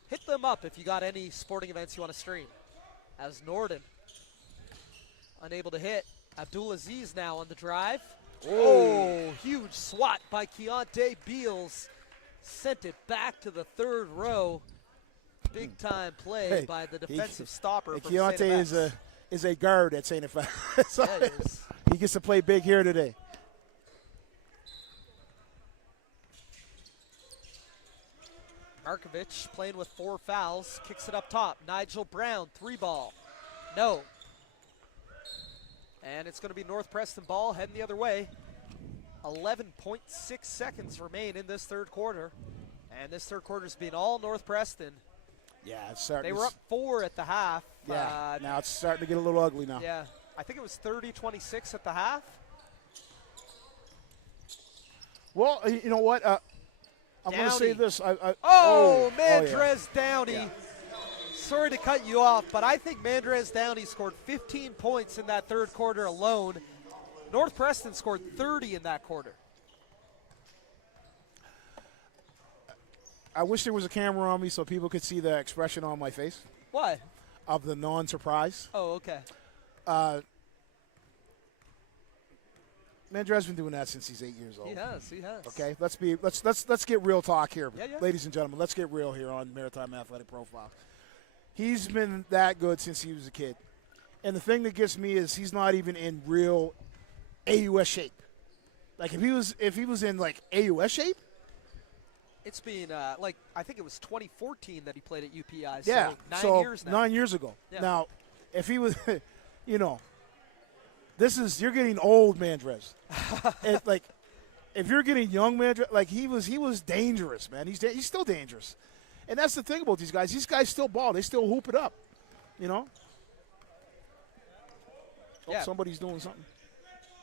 Hit them up if you got any sporting events you want to stream. As Norden, unable to hit. Abdulaziz now on the drive. Oh, huge swat by Keontae Beals. Sent it back to the third row. Big time play by the defensive stopper. From Keontae is a guard at St. F. Yeah, he is. He gets to play big here today. Markovich playing with 4 fouls, kicks it up top. Nigel Brown, 3-ball. No. And it's going to be North Preston ball heading the other way. 11.6 seconds remain in this third quarter. And this third quarter's been all North Preston. Yeah, it's starting. They were up 4 at the half. Yeah, now it's starting to get a little ugly now. Yeah, I think it was 30-26 at the half. Well, you know what? I'm going to say this. Mandrez Downey. Yeah. Sorry to cut you off, but I think Mandrez Downey scored 15 points in that third quarter alone. North Preston scored 30 in that quarter. I wish there was a camera on me so people could see the expression on my face. What? Of the non-surprise. Oh, okay. Mandrez's been doing that since he's 8 years old. He has. Okay, let's get real talk here, yeah. Ladies and gentlemen. Let's get real here on Maritime Athletic Profile. He's been that good since he was a kid, and the thing that gets me is he's not even in real AUS shape. Like if he was in like AUS shape. It's been I think it was 2014 that he played at UPI. Yeah, so 9 years now. 9 years ago. Yeah. Now, if he was, you're getting old Mandrez. If you're getting young Mandrez, like he was dangerous, man. He's still dangerous, and that's the thing about these guys. These guys still ball. They still hoop it up, Yeah. Somebody's doing something.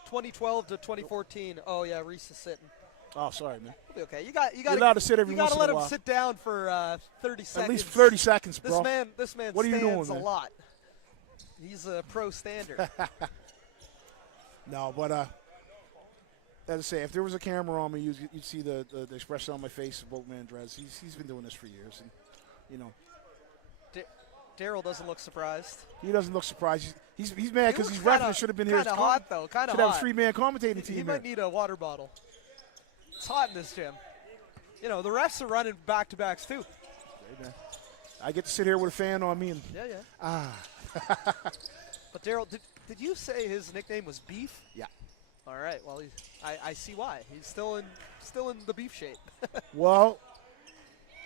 2012 to 2014. Oh yeah, Reese is sitting. Oh, sorry, man. We'll be okay. You got You're allowed to sit every You got once to in let a him while. sit down for 30 seconds. At least 30 seconds, bro. This man What are you stands doing, a man? lot. He's a pro stander. No, but as I say, if there was a camera on me, you'd see the expression on my face about Mandrez. He's been doing this for years, and Daryl doesn't look surprised. he doesn't look surprised. He's mad because he's ref and should have been here. Kind of hot though. Kind of Should have hot. a 3-man commentating team. He might need a water bottle. It's hot in this gym. The refs are running back-to-backs too. Hey, man. I get to sit here with a fan on me and Yeah. But Daryl, did you say his nickname was Beef? Yeah. All right. Well, I see why. He's still in the beef shape. Well,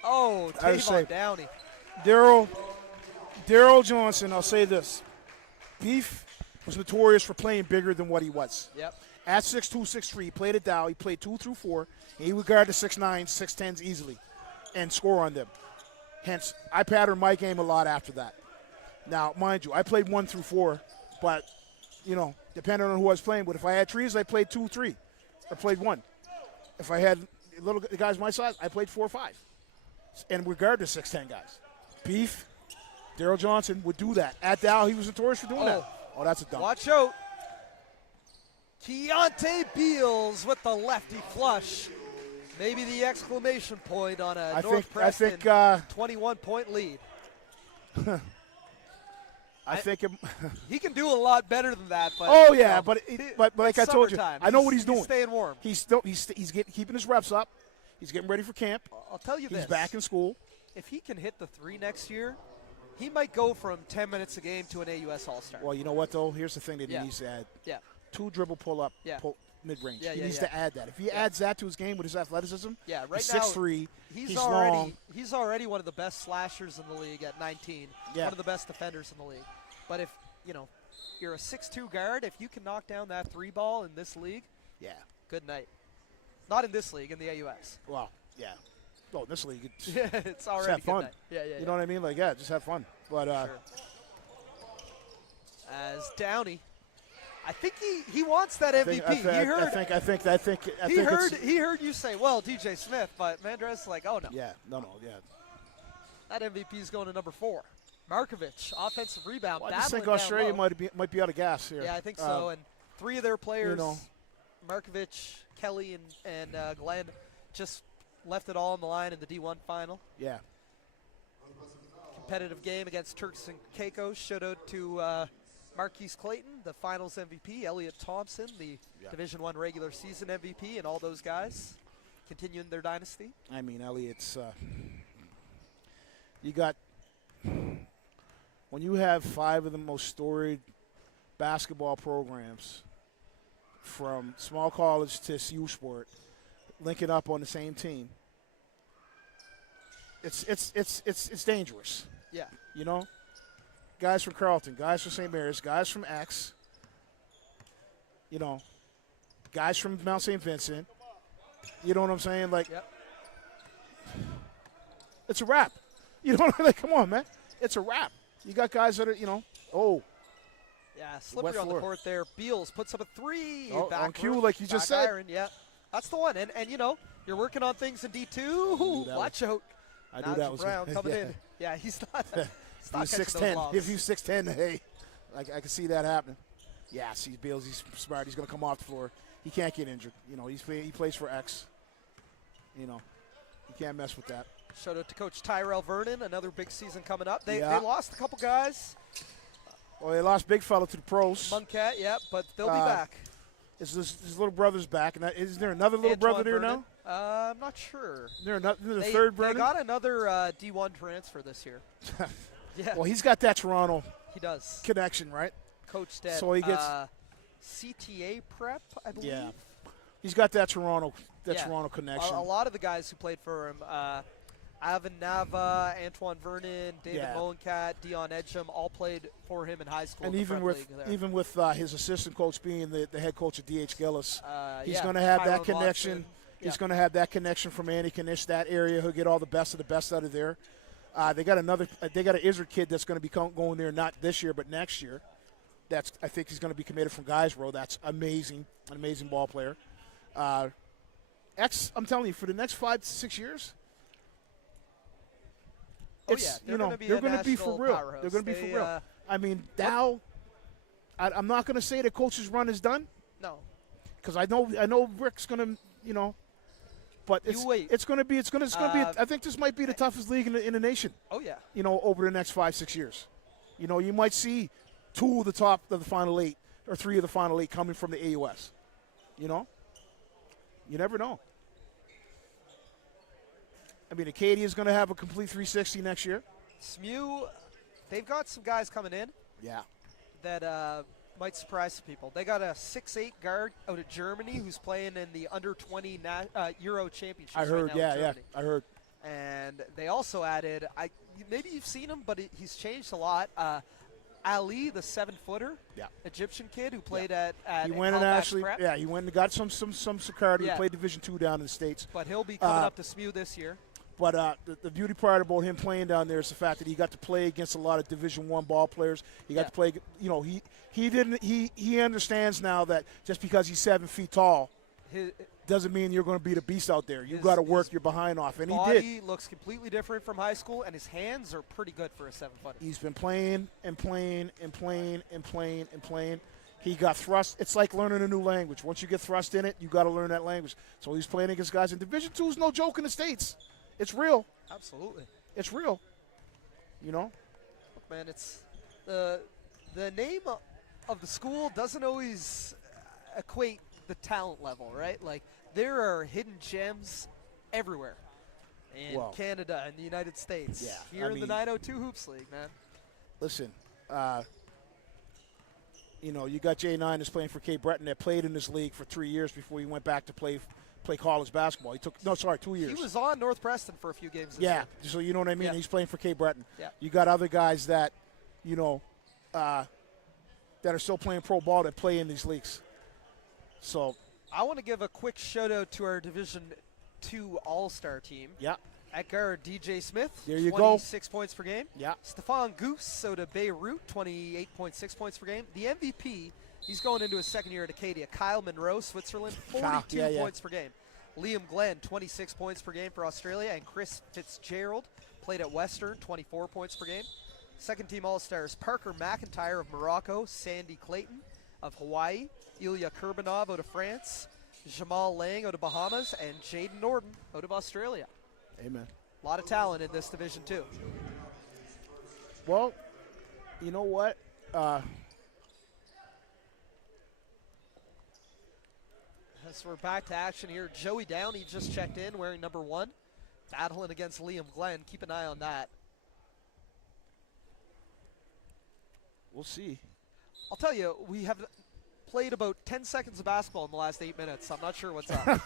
Oh, I would say- Tavon Downey. Daryl Johnson. I'll say this: Beef was notorious for playing bigger than what he was. Yep. At 6'2", 6'3", he played it down. He played 2 through 4, and he would guard the 6'9", 6'10s easily and score on them. Hence, I patterned my game a lot after that. Now, mind you, I played 1 through 4, but, depending on who I was playing with. If I had trees, I played 2, 3, or played 1. If I had little guys my size, I played 4, 5. And we guard the 6'10 guys. Beef, Daryl Johnson would do that. At Dow, he was notorious for doing that. Oh, that's a dunk. Watch out. Keontae Beals with the lefty flush. Maybe the exclamation point on a North Preston 21-point lead. He can do a lot better than that. But but like I told you, summertime. I know what he's doing. He's staying warm. He's keeping his reps up. He's getting ready for camp. I'll tell you this. He's back in school. If he can hit the 3 next year, he might go from 10 minutes a game to an AUS All-Star. Well, you know what, though? Here's the thing that Yeah. he needs to add. Yeah. 2 dribble pull-up Yeah. mid-range. Yeah, he yeah, needs yeah. to add that. If he adds that to his game with his athleticism, Yeah, right he's now 6'3", he's long. He's already one of the best slashers in the league at 19. Yeah. One of the best defenders in the league. But if, you're a 6'2 guard, if you can knock down that 3 ball in this league, Yeah. good night. Not in this league, in the AUS. Well, yeah. Well, in this league, it's, Yeah, it's already have good fun. night. Yeah, yeah, you know what I mean? Like, yeah, just have fun. But Sure. As Downey, I think he wants that MVP. He heard you say, well, DJ Smith, but Mandres is like, oh no. Yeah, no, yeah. That MVP is going to number 4. Markovic, offensive rebound. Well, I just think battling Australia down low. might be out of gas here. Yeah, I think so. And 3 of their players, know. Markovic, Kelly, and Glenn, just left it all on the line in the D1 final. Yeah. Competitive game against Turks and Caicos. Shout out to Marquise Clayton, the finals MVP, Elliot Thompson, the Division I regular season MVP, and all those guys continuing their dynasty. I mean, Elliot's you got when you have 5 of the most storied basketball programs from small college to U Sport linking up on the same team. It's dangerous. Yeah. You know? Guys from Carleton, guys from St. Mary's, guys from X, guys from Mount St. Vincent. You know what I'm saying? Like, it's a wrap. You know what I mean? Like, come on, man. It's a wrap. You got guys that are, Yeah, slippery on the court there. Beals puts up a 3. Back on cue, roof, like you just back said. iron. Yeah, that's the one. And you're working on things in D2. Watch out. I knew that was Brown coming in. Yeah, he's not. If he was 6'10", if he was 6'10", hey, I can see that happening. Yeah, see Beals, he's smart. He's going to come off the floor. He can't get injured. He plays for X. You can't mess with that. Shout out to Coach Tyrell Vernon. Another big season coming up. They lost a couple guys. Well, they lost big fella to the pros. Moncat, yeah, but they'll be back. His little brother's back. And is there another little brother there now? I'm not sure. Is there another third brother? They got another D1 transfer this year. Yeah. Well, he's got that Toronto connection, right? Coached at so he gets CTA prep, I believe. Yeah. He's got that Toronto connection. A lot of the guys who played for him, Avin Nava, Antoine Vernon, David Moencat, Dion Edgeham, all played for him in high school. And even with his assistant coach being the head coach of DH Gillis, he's going to have that connection. He's going to have that connection from Andy Kanish, that area. He'll get all the best out of there. They got an Izzard kid that's going to be going there not this year but next year. I think he's going to be committed from Guysborough. That's amazing, an amazing ball player. I'm telling you, for the next 5 to 6 years, they're going to be for real. Powerhouse. They're going to be for real. I mean, Dow. I'm not going to say the coach's run is done. No, because I know Rick's going to, but it's going to be. I think this might be the toughest league in the nation. Oh yeah. Over the next 5-6 years, you might see 2 of the top of the final 8 or 3 of the final 8 coming from the AUS. You never know. I mean, Acadia is going to have a complete 360 next year. SMU, they've got some guys coming in. Yeah. That might surprise some people. They got a 6'8" guard out of Germany who's playing in the under-20 Euro Championships. I heard, right now in Germany. I heard. And they also added, maybe you've seen him, but he's changed a lot. Ali, the 7-footer, Egyptian kid who played at he went and actually, Prep. Yeah, he went and got some security. Yeah. He played Division II down in the States. But he'll be coming up to SMU this year. But the beauty part about him playing down there is the fact that he got to play against a lot of Division I ball players. He got to play. He understands now that just because he's 7 feet tall doesn't mean you're going to beat a beast out there. You've got to work your behind off, and he did. Body looks completely different from high school, and his hands are pretty good for a 7-footer. He's been playing and playing and playing and playing and playing. He got thrust. It's like learning a new language. Once you get thrust in it, you got to learn that language. So he's playing against guys in Division II. Is no joke in the States. It's real. Absolutely. It's real. Look, man, it's the name of the school doesn't always equate the talent level, right? Like, there are hidden gems everywhere in Canada and the United States. Yeah, Here in the 902 Hoops League, man. listen, you know, you got Jay9 that's playing for Cape Breton that played in this league for 3 years before he went back to play college basketball. He took 2 years. He was on North Preston for a few games this yeah, year. so you know what I mean? Yeah. He's playing for Cape Breton. Yeah. You got other guys that, you know, that are still playing pro ball that play in these leagues. So I want to give a quick shout out to our Division II All-Star team. yeah, At guard, DJ Smith, there you 26 points per game. Yeah. Stefan Goose out of Beirut, 28.6 points per game. The MVP, he's going into his second year at Acadia. Kyle Monroe, Switzerland, 42 yeah. points per game. Liam Glenn, 26 points per game for Australia. And Chris Fitzgerald played at Western, 24 points per game. Second team All-Stars, Parker McIntyre of Morocco, Sandy Clayton of Hawaii, Ilya Kurbanov out of France, Jamal Lang out of Bahamas, and Jaden Norden out of Australia. Amen. A lot of talent in this Division II. Well, you know what? As we're back to action here, Joey Downey just checked in wearing number 1, battling against Liam Glenn. Keep an eye on that. We'll see. I'll tell you, we have played about 10 seconds of basketball in the last 8 minutes. I'm not sure what's up.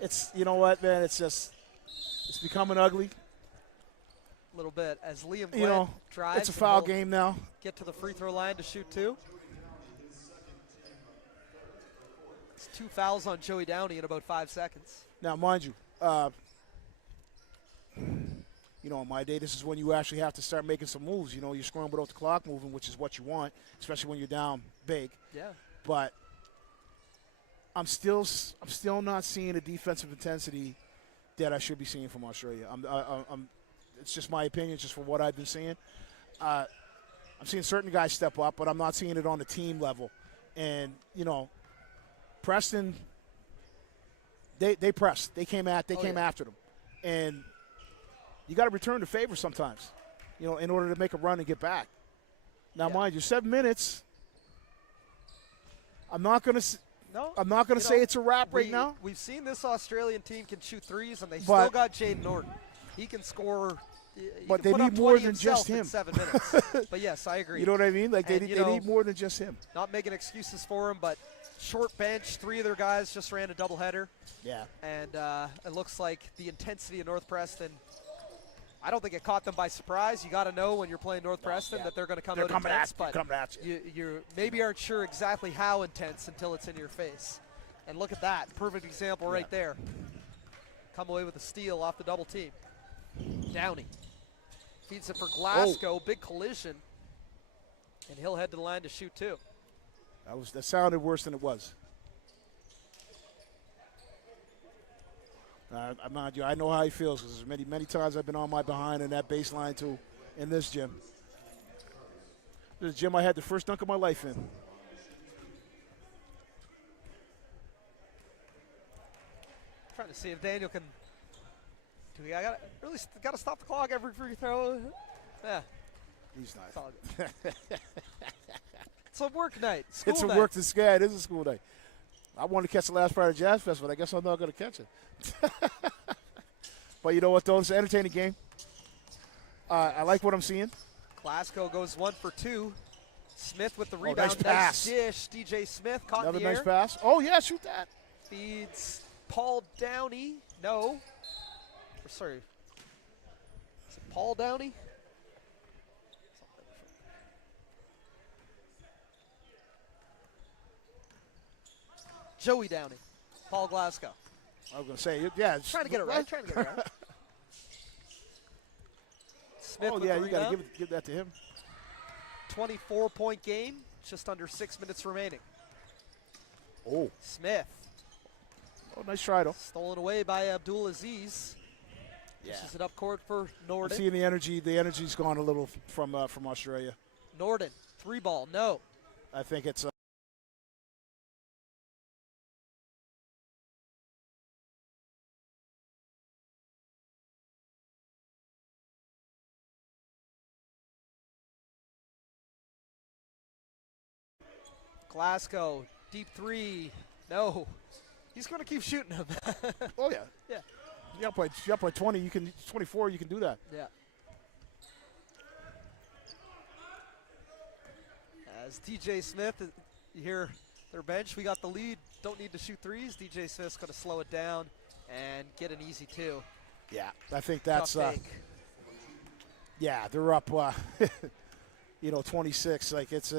It's you know what, man? It's becoming ugly. A little bit as Liam Glenn You know, drives. it's a and foul he'll game now. Get to the free throw line to shoot 2. It's 2 fouls on Joey Downey in about 5 seconds. Now, mind you, you know, in my day, this is when you actually have to start making some moves. You know, you're scoring without the clock moving, which is what you want, especially when you're down big. Yeah. But I'm still not seeing the defensive intensity that I should be seeing from Australia. It's just my opinion, just from what I've been seeing. I'm seeing certain guys step up, but I'm not seeing it on the team level. And you know, Preston, they pressed. They came after them, and you got to return the favor sometimes, you know, in order to make a run and get back. Now, mind you, 7 minutes. I'm not going to say it's a wrap right now. We've seen this Australian team can shoot threes, and they still got Jaden Norton. He can score. But they need more than just him. In 7 minutes. But yes, I agree. You know what I mean? Like they need more than just him. Not making excuses for him, but short bench. 3 of their guys just ran a doubleheader. Yeah. And it looks like the intensity of North Preston. I don't think it caught them by surprise. You got to know when you're playing North Preston that they're going to come out intense. But you maybe aren't sure exactly how intense until it's in your face. And look at that. Perfect example right there. Come away with a steal off the double team. Downey feeds it for Glasgow. Big collision. And he'll head to the line to shoot 2. That sounded worse than it was. I know how he feels because many times I've been on my behind in that baseline too, in this gym. This is the gym I had the first dunk of my life in. Trying to see if Daniel can. I got to stop the clock every free throw. Yeah. He's not. It's all good. It's a work night. It's a night. work to sky. It is a school day. I wanted to catch the last part of Jazz Fest, but I guess I'm not going to catch it. But you know what, though? It's an entertaining game. I like what I'm seeing. Glasgow goes 1 for 2. Smith with the rebound. Nice pass. Dish. DJ Smith caught Another in the nice air. pass. Oh, yeah, shoot that. Feeds Paul Downey. No. Sorry. Is it Paul Downey? Joey Downey. Paul Glasgow. I was going to say, yeah. Trying to get it right. Smith with the you got rebound. to give that to him. 24-point game. Just under 6 minutes remaining. Oh. Smith. Oh, nice try, though. Stolen away by Abdul Aziz. Yeah. This is it up court for Norden. I'm seeing the energy. The energy's gone a little from Australia. Norden, 3-ball, no. I think it's Glasgow, deep 3, no. He's going to keep shooting them. Oh, yeah. Yeah. You got to play 20. 24, you can do that. Yeah. As DJ Smith, you hear their bench, we got the lead, don't need to shoot threes. DJ Smith's going to slow it down and get an easy 2. Yeah, I think that's Tough take. yeah, they're up 26. Like it's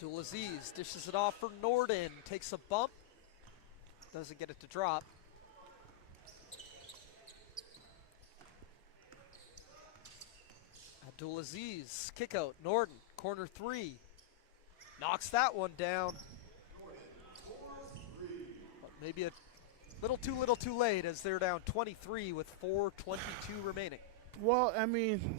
Abdulaziz dishes it off for Norden, takes a bump, doesn't get it to drop. Abdulaziz, kick out, Norden, corner 3. Knocks that one down. But maybe a little too late as they're down 23 with 4:22 remaining. Well, I mean,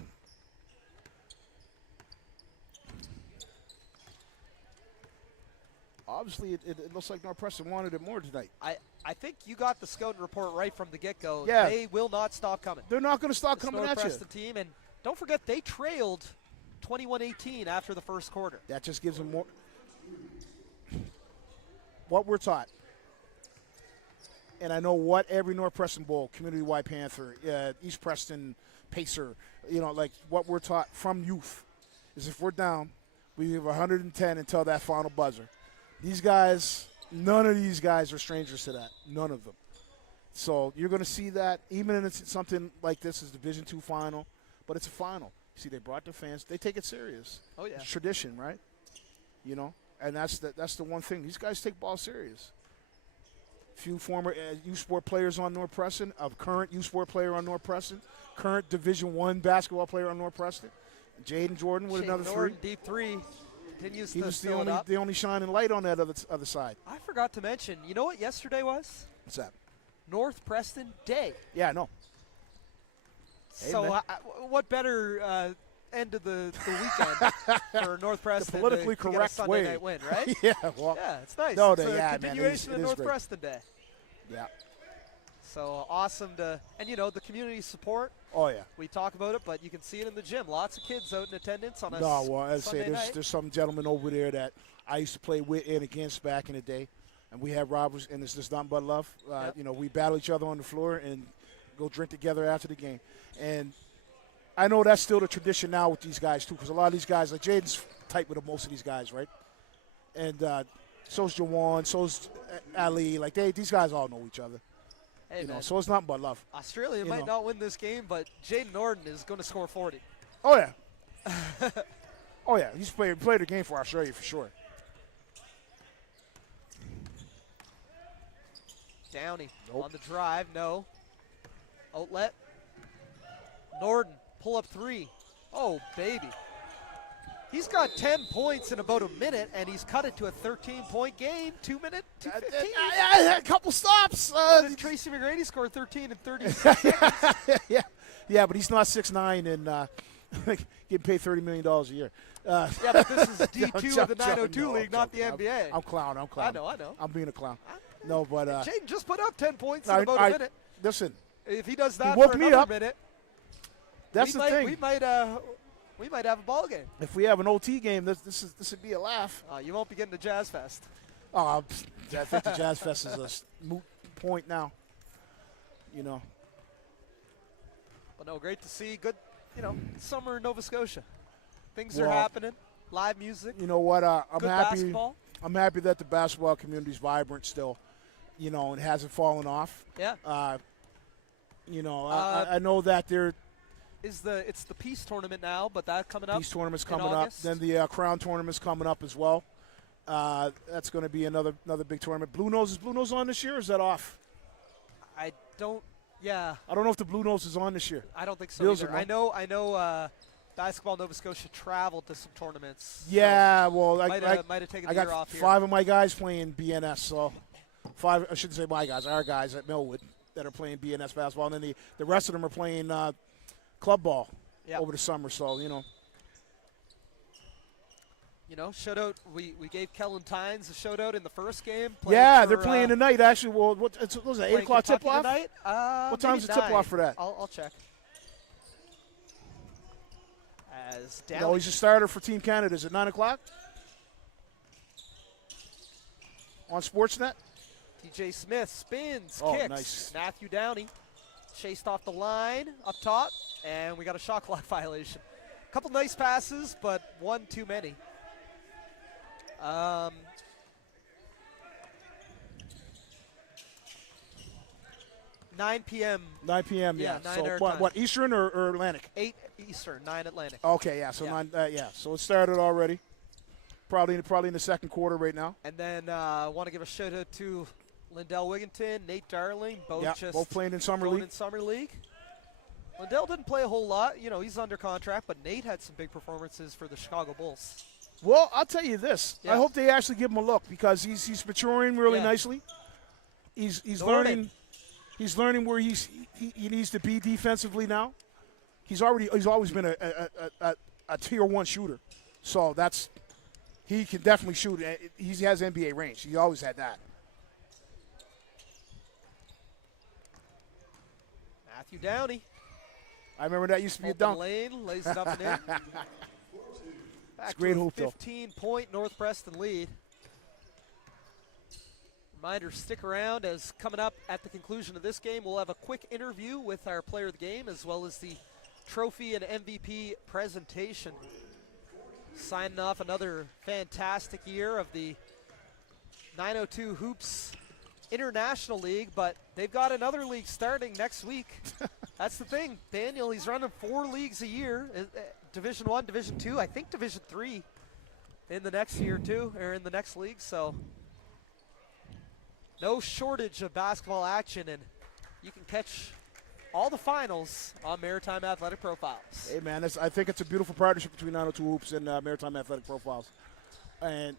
obviously it looks like North Preston wanted it more tonight. I think you got the scouting report right from the get-go. Yeah. They will not stop coming. They're not going to stop coming North at you. Preston team, and don't forget they trailed 21-18 after the first quarter. That just gives them more. What we're taught, and I know what every North Preston Bowl, Community-Wide Panther, East Preston Pacer, like what we're taught from youth is if we're down, we give 110 until that final buzzer. These guys, none of these guys are strangers to that. None of them. So you're going to see that even in something like this is Division II final, but it's a final. See, they brought the fans. They take it serious. Oh, yeah. It's tradition, right? And that's the one thing. These guys take ball serious. Few former U Sport players on North Preston, a current U Sport player on North Preston, current Division I basketball player on North Preston. Jaden Jordan with another Jordan, 3. deep 3. Continues He to was fill it up. the only shining light on that other side. I forgot to mention, you know what yesterday was? What's that? North Preston Day. Yeah, I know. So what better end of the weekend for North Preston the politically to get a correct Sunday way. night win, right? Yeah, well. Yeah, it's nice. No, it's a man, continuation it of is North great. Preston Day. Yeah. So awesome to, and the community support. Oh, yeah. We talk about it, but you can see it in the gym. Lots of kids out in attendance on a Sunday night. There's some gentlemen over there that I used to play with and against back in the day, and we have robbers, and it's just nothing but love. Yep. We battle each other on the floor and go drink together after the game. And I know that's still the tradition now with these guys, too, because a lot of these guys, like Jaden's tight with most of these guys, right? And so's Jawan, so's Ali. Like, these guys all know each other. Hey, man. So it's nothing but love. Australia might not win this game, but Jaden Norden is going to score 40. Oh, yeah. Oh, yeah. He's played the game for Australia for sure. Downey Nope. on the drive, no. Outlet. Norden, pull up 3. Oh, baby. He's got 10 points in about a minute, and he's cut it to a 13-point game. 2 minute, 2:15. A couple stops. Tracy McGrady scored 13 and 30. Yeah, but he's not 6'9" and getting paid $30 million a year. Yeah, but this is D2 of the 902 League, not the NBA. I'm clowning. I know. I'm being a clown. No, but Jaden just put up 10 points in about a minute. Listen, if he does that woke for me another up. minute, that's the thing. We might have a ball game. If we have an OT game, this would be a laugh. You won't be getting to Jazz Fest. Oh, I think the Jazz Fest is a moot point now. But no, great to see. Good, summer in Nova Scotia. Things are happening. Live music. You know what? I'm good happy. Basketball. I'm happy that the basketball community is vibrant still. And hasn't fallen off. Yeah. I know that it's the Peace Tournament now, but that coming up. Peace Tournament's coming in up. August. Then the Crown Tournament's coming up as well. That's going to be another big tournament. Blue Nose on this year, or is that off? I don't. Yeah. I don't know if the Blue Nose is on this year. I don't think so Bills either. are I know. Basketball Nova Scotia traveled to some tournaments. Yeah, so well, might have taken the year off here. 5 of my guys playing BNS, so 5. I shouldn't say my guys, our guys at Millwood that are playing BNS basketball, and then the rest of them are playing club ball over the summer. So shout out. We gave Kellen Tynes a shout out in the first game. Yeah, they're playing tonight. Actually, well, what was that? 8 o'clock tip off. Tonight? What time's the tip off for that? I'll check. As down. No, he's a starter for Team Canada. Is it 9 o'clock on Sportsnet? TJ Smith spins, Oh, kicks. nice. Matthew Downey chased off the line up top, and we got a shot clock violation. couple nice passes, but one too many. 9 p.m. 9 p.m. Yeah, Yeah. 9 So our what? time. What? Eastern or Atlantic? 8 Eastern, 9 Atlantic. Okay. Yeah. So Yeah. 9. Yeah. So it started already. Probably in the second quarter right now. And then I want to give a shout out to Lindell Wigginton, Nate Darling, Both playing in summer going league. in summer league. Lindell didn't play a whole lot. You know, he's under contract, but Nate had some big performances for the Chicago Bulls. Well, I'll tell you this. Yeah. I hope they actually give him a look because he's maturing really Yeah. nicely. He's Learning. learning. He's learning where he needs to be defensively now. He's always been a tier 1 shooter, so he can definitely shoot. He has NBA range. He always had that. Matthew Downey. I remember that used to be a Open dunk. lane, lays it up and in. Back a great to a hoop, though. 15-point North Preston lead. Reminder, stick around, as coming up at the conclusion of this game, we'll have a quick interview with our player of the game as well as the trophy and MVP presentation. Signing off another fantastic year of the 902 Hoops International League, but they've got another league starting next week. That's the thing. Daniel, he's running 4 leagues a year. Division 1, Division 2, I think Division 3 in the next year too, or in the next league. So no shortage of basketball action, and you can catch all the finals on Maritime Athletic Profiles. Hey, man, I think it's a beautiful partnership between 902 Hoops and Maritime Athletic Profiles. And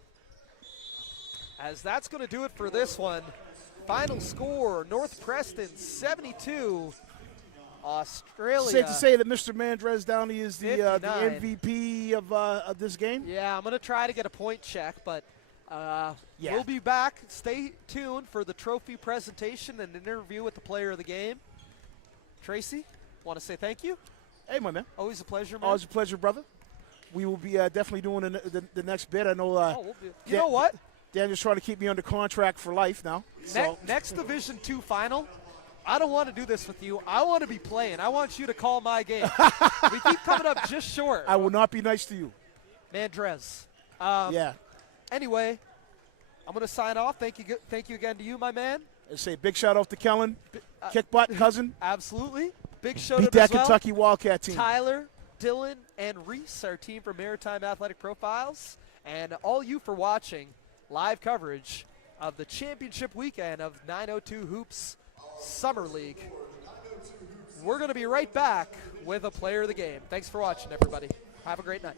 as that's going to do it for this one. Final score, North Preston 72, Australia. safe to say that Mr. Mandrez Downey is the 59. MVP of this game. Yeah, I'm going to try to get a point check, but Yeah. we'll be back. Stay tuned for the trophy presentation and an interview with the player of the game. Tracy, want to say thank you? Hey, my man. Always a pleasure, man. Always a pleasure, brother. We will be definitely doing the next bit. I know. You know what? Daniel's trying to keep me under contract for life now. So Next Division 2 final, I don't want to do this with you. I want to be playing. I want you to call my game. We keep coming up just short. I will not be nice to you. Mandrez. Yeah. Anyway, I'm going to sign off. Thank you again to you, my man. And say big shout out to Kellen, kick butt cousin. Absolutely. Big shout Beat out that as well. Kentucky Wildcat team. Tyler, Dylan, and Reese, our team from Maritime Athletic Profiles, and all you for watching live coverage of the championship weekend of 902 Hoops Summer League. We're going to be right back with a player of the game. Thanks for watching, everybody. Have a great night.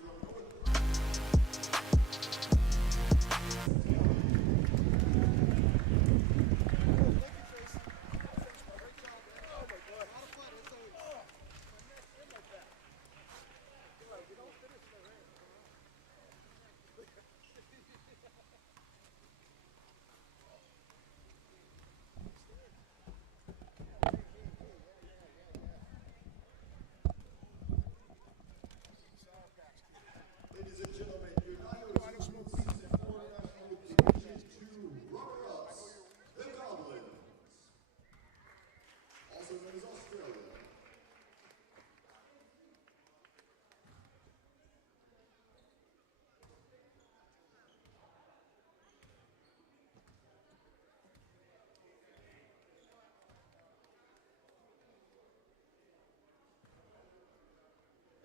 Ladies and gentlemen, your 902 Season 4 National Division 2 runner-ups, the Goblins, also known as Australia.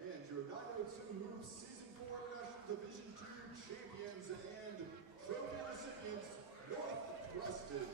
And your 902 Hoops Season 4 National Division 2 champions and trophy recipients, North Preston.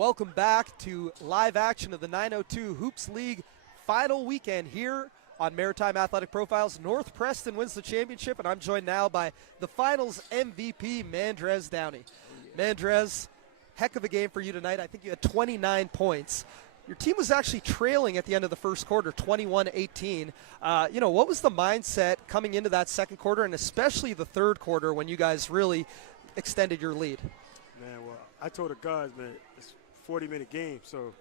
welcome back to live action of the 902 Hoops League final weekend here on Maritime Athletic Profiles. North Preston wins the championship, and I'm joined now by the finals MVP, Mandrez Downey. Mandrez, heck of a game for you tonight. I think you had 29 points. Your team was actually trailing at the end of the first quarter, 21-18. What was the mindset coming into that second quarter, and especially the third quarter when you guys really extended your lead? Man, well, I told the guys, man, it's a 40-minute game, so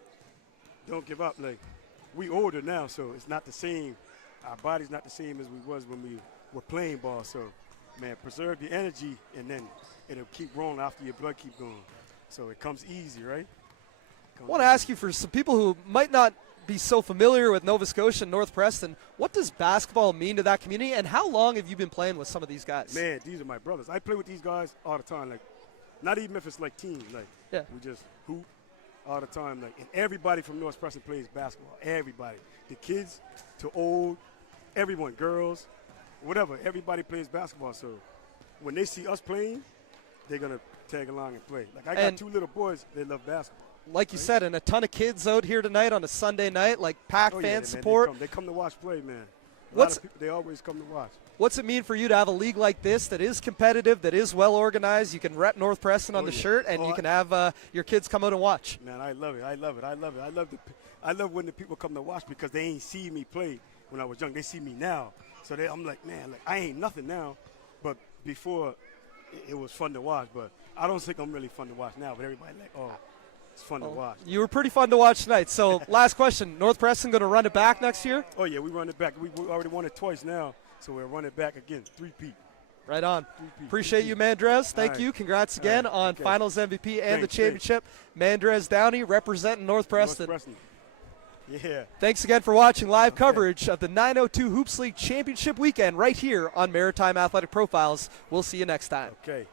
don't give up. Like, we older now, so it's not the same. Our body's not the same as we was when we were playing ball. So, man, preserve your energy, and then it'll keep rolling after your blood keep going. So it comes easy, right? I want to ask you, for some people who might not be so familiar with Nova Scotia and North Preston, what does basketball mean to that community, and how long have you been playing with some of these guys? Man, these are my brothers. I play with these guys all the time. Like, not even if it's like teams. Like, yeah, we just hoop all the time. Like, and everybody from North Preston plays basketball. Everybody, the kids to old, everyone, girls, whatever. Everybody plays basketball. So when they see us playing, they're gonna tag along and play. Like, I got two little boys. They love basketball. Like you said, and a ton of kids out here tonight on a Sunday night, like packed fan man, support. They come to watch play, man. A What's lot of people, they always come to watch. What's it mean for you to have a league like this that is competitive, that is well organized? You can rep North Preston on the shirt, and you can have your kids come out and watch. Man, I love it. I love it. I love it. I love when the people come to watch because they ain't see me play when I was young. They see me now, so I'm like, man, like, I ain't nothing now, but before it was fun to watch. But I don't think I'm really fun to watch now. But everybody like, oh, it's fun to watch. You were pretty fun to watch tonight. So last question, North Preston going to run it back next year? Oh, yeah, we run it back. We already won it twice now, so we'll run it back again, 3-peat. Right on. 3-peat. Appreciate you, Mandrez. Thank you. Congrats again on Finals MVP and the championship. Mandrez Downey representing North Preston. Yeah. Thanks again for watching live coverage of the 902 Hoops League Championship weekend right here on Maritime Athletic Profiles. We'll see you next time. Okay.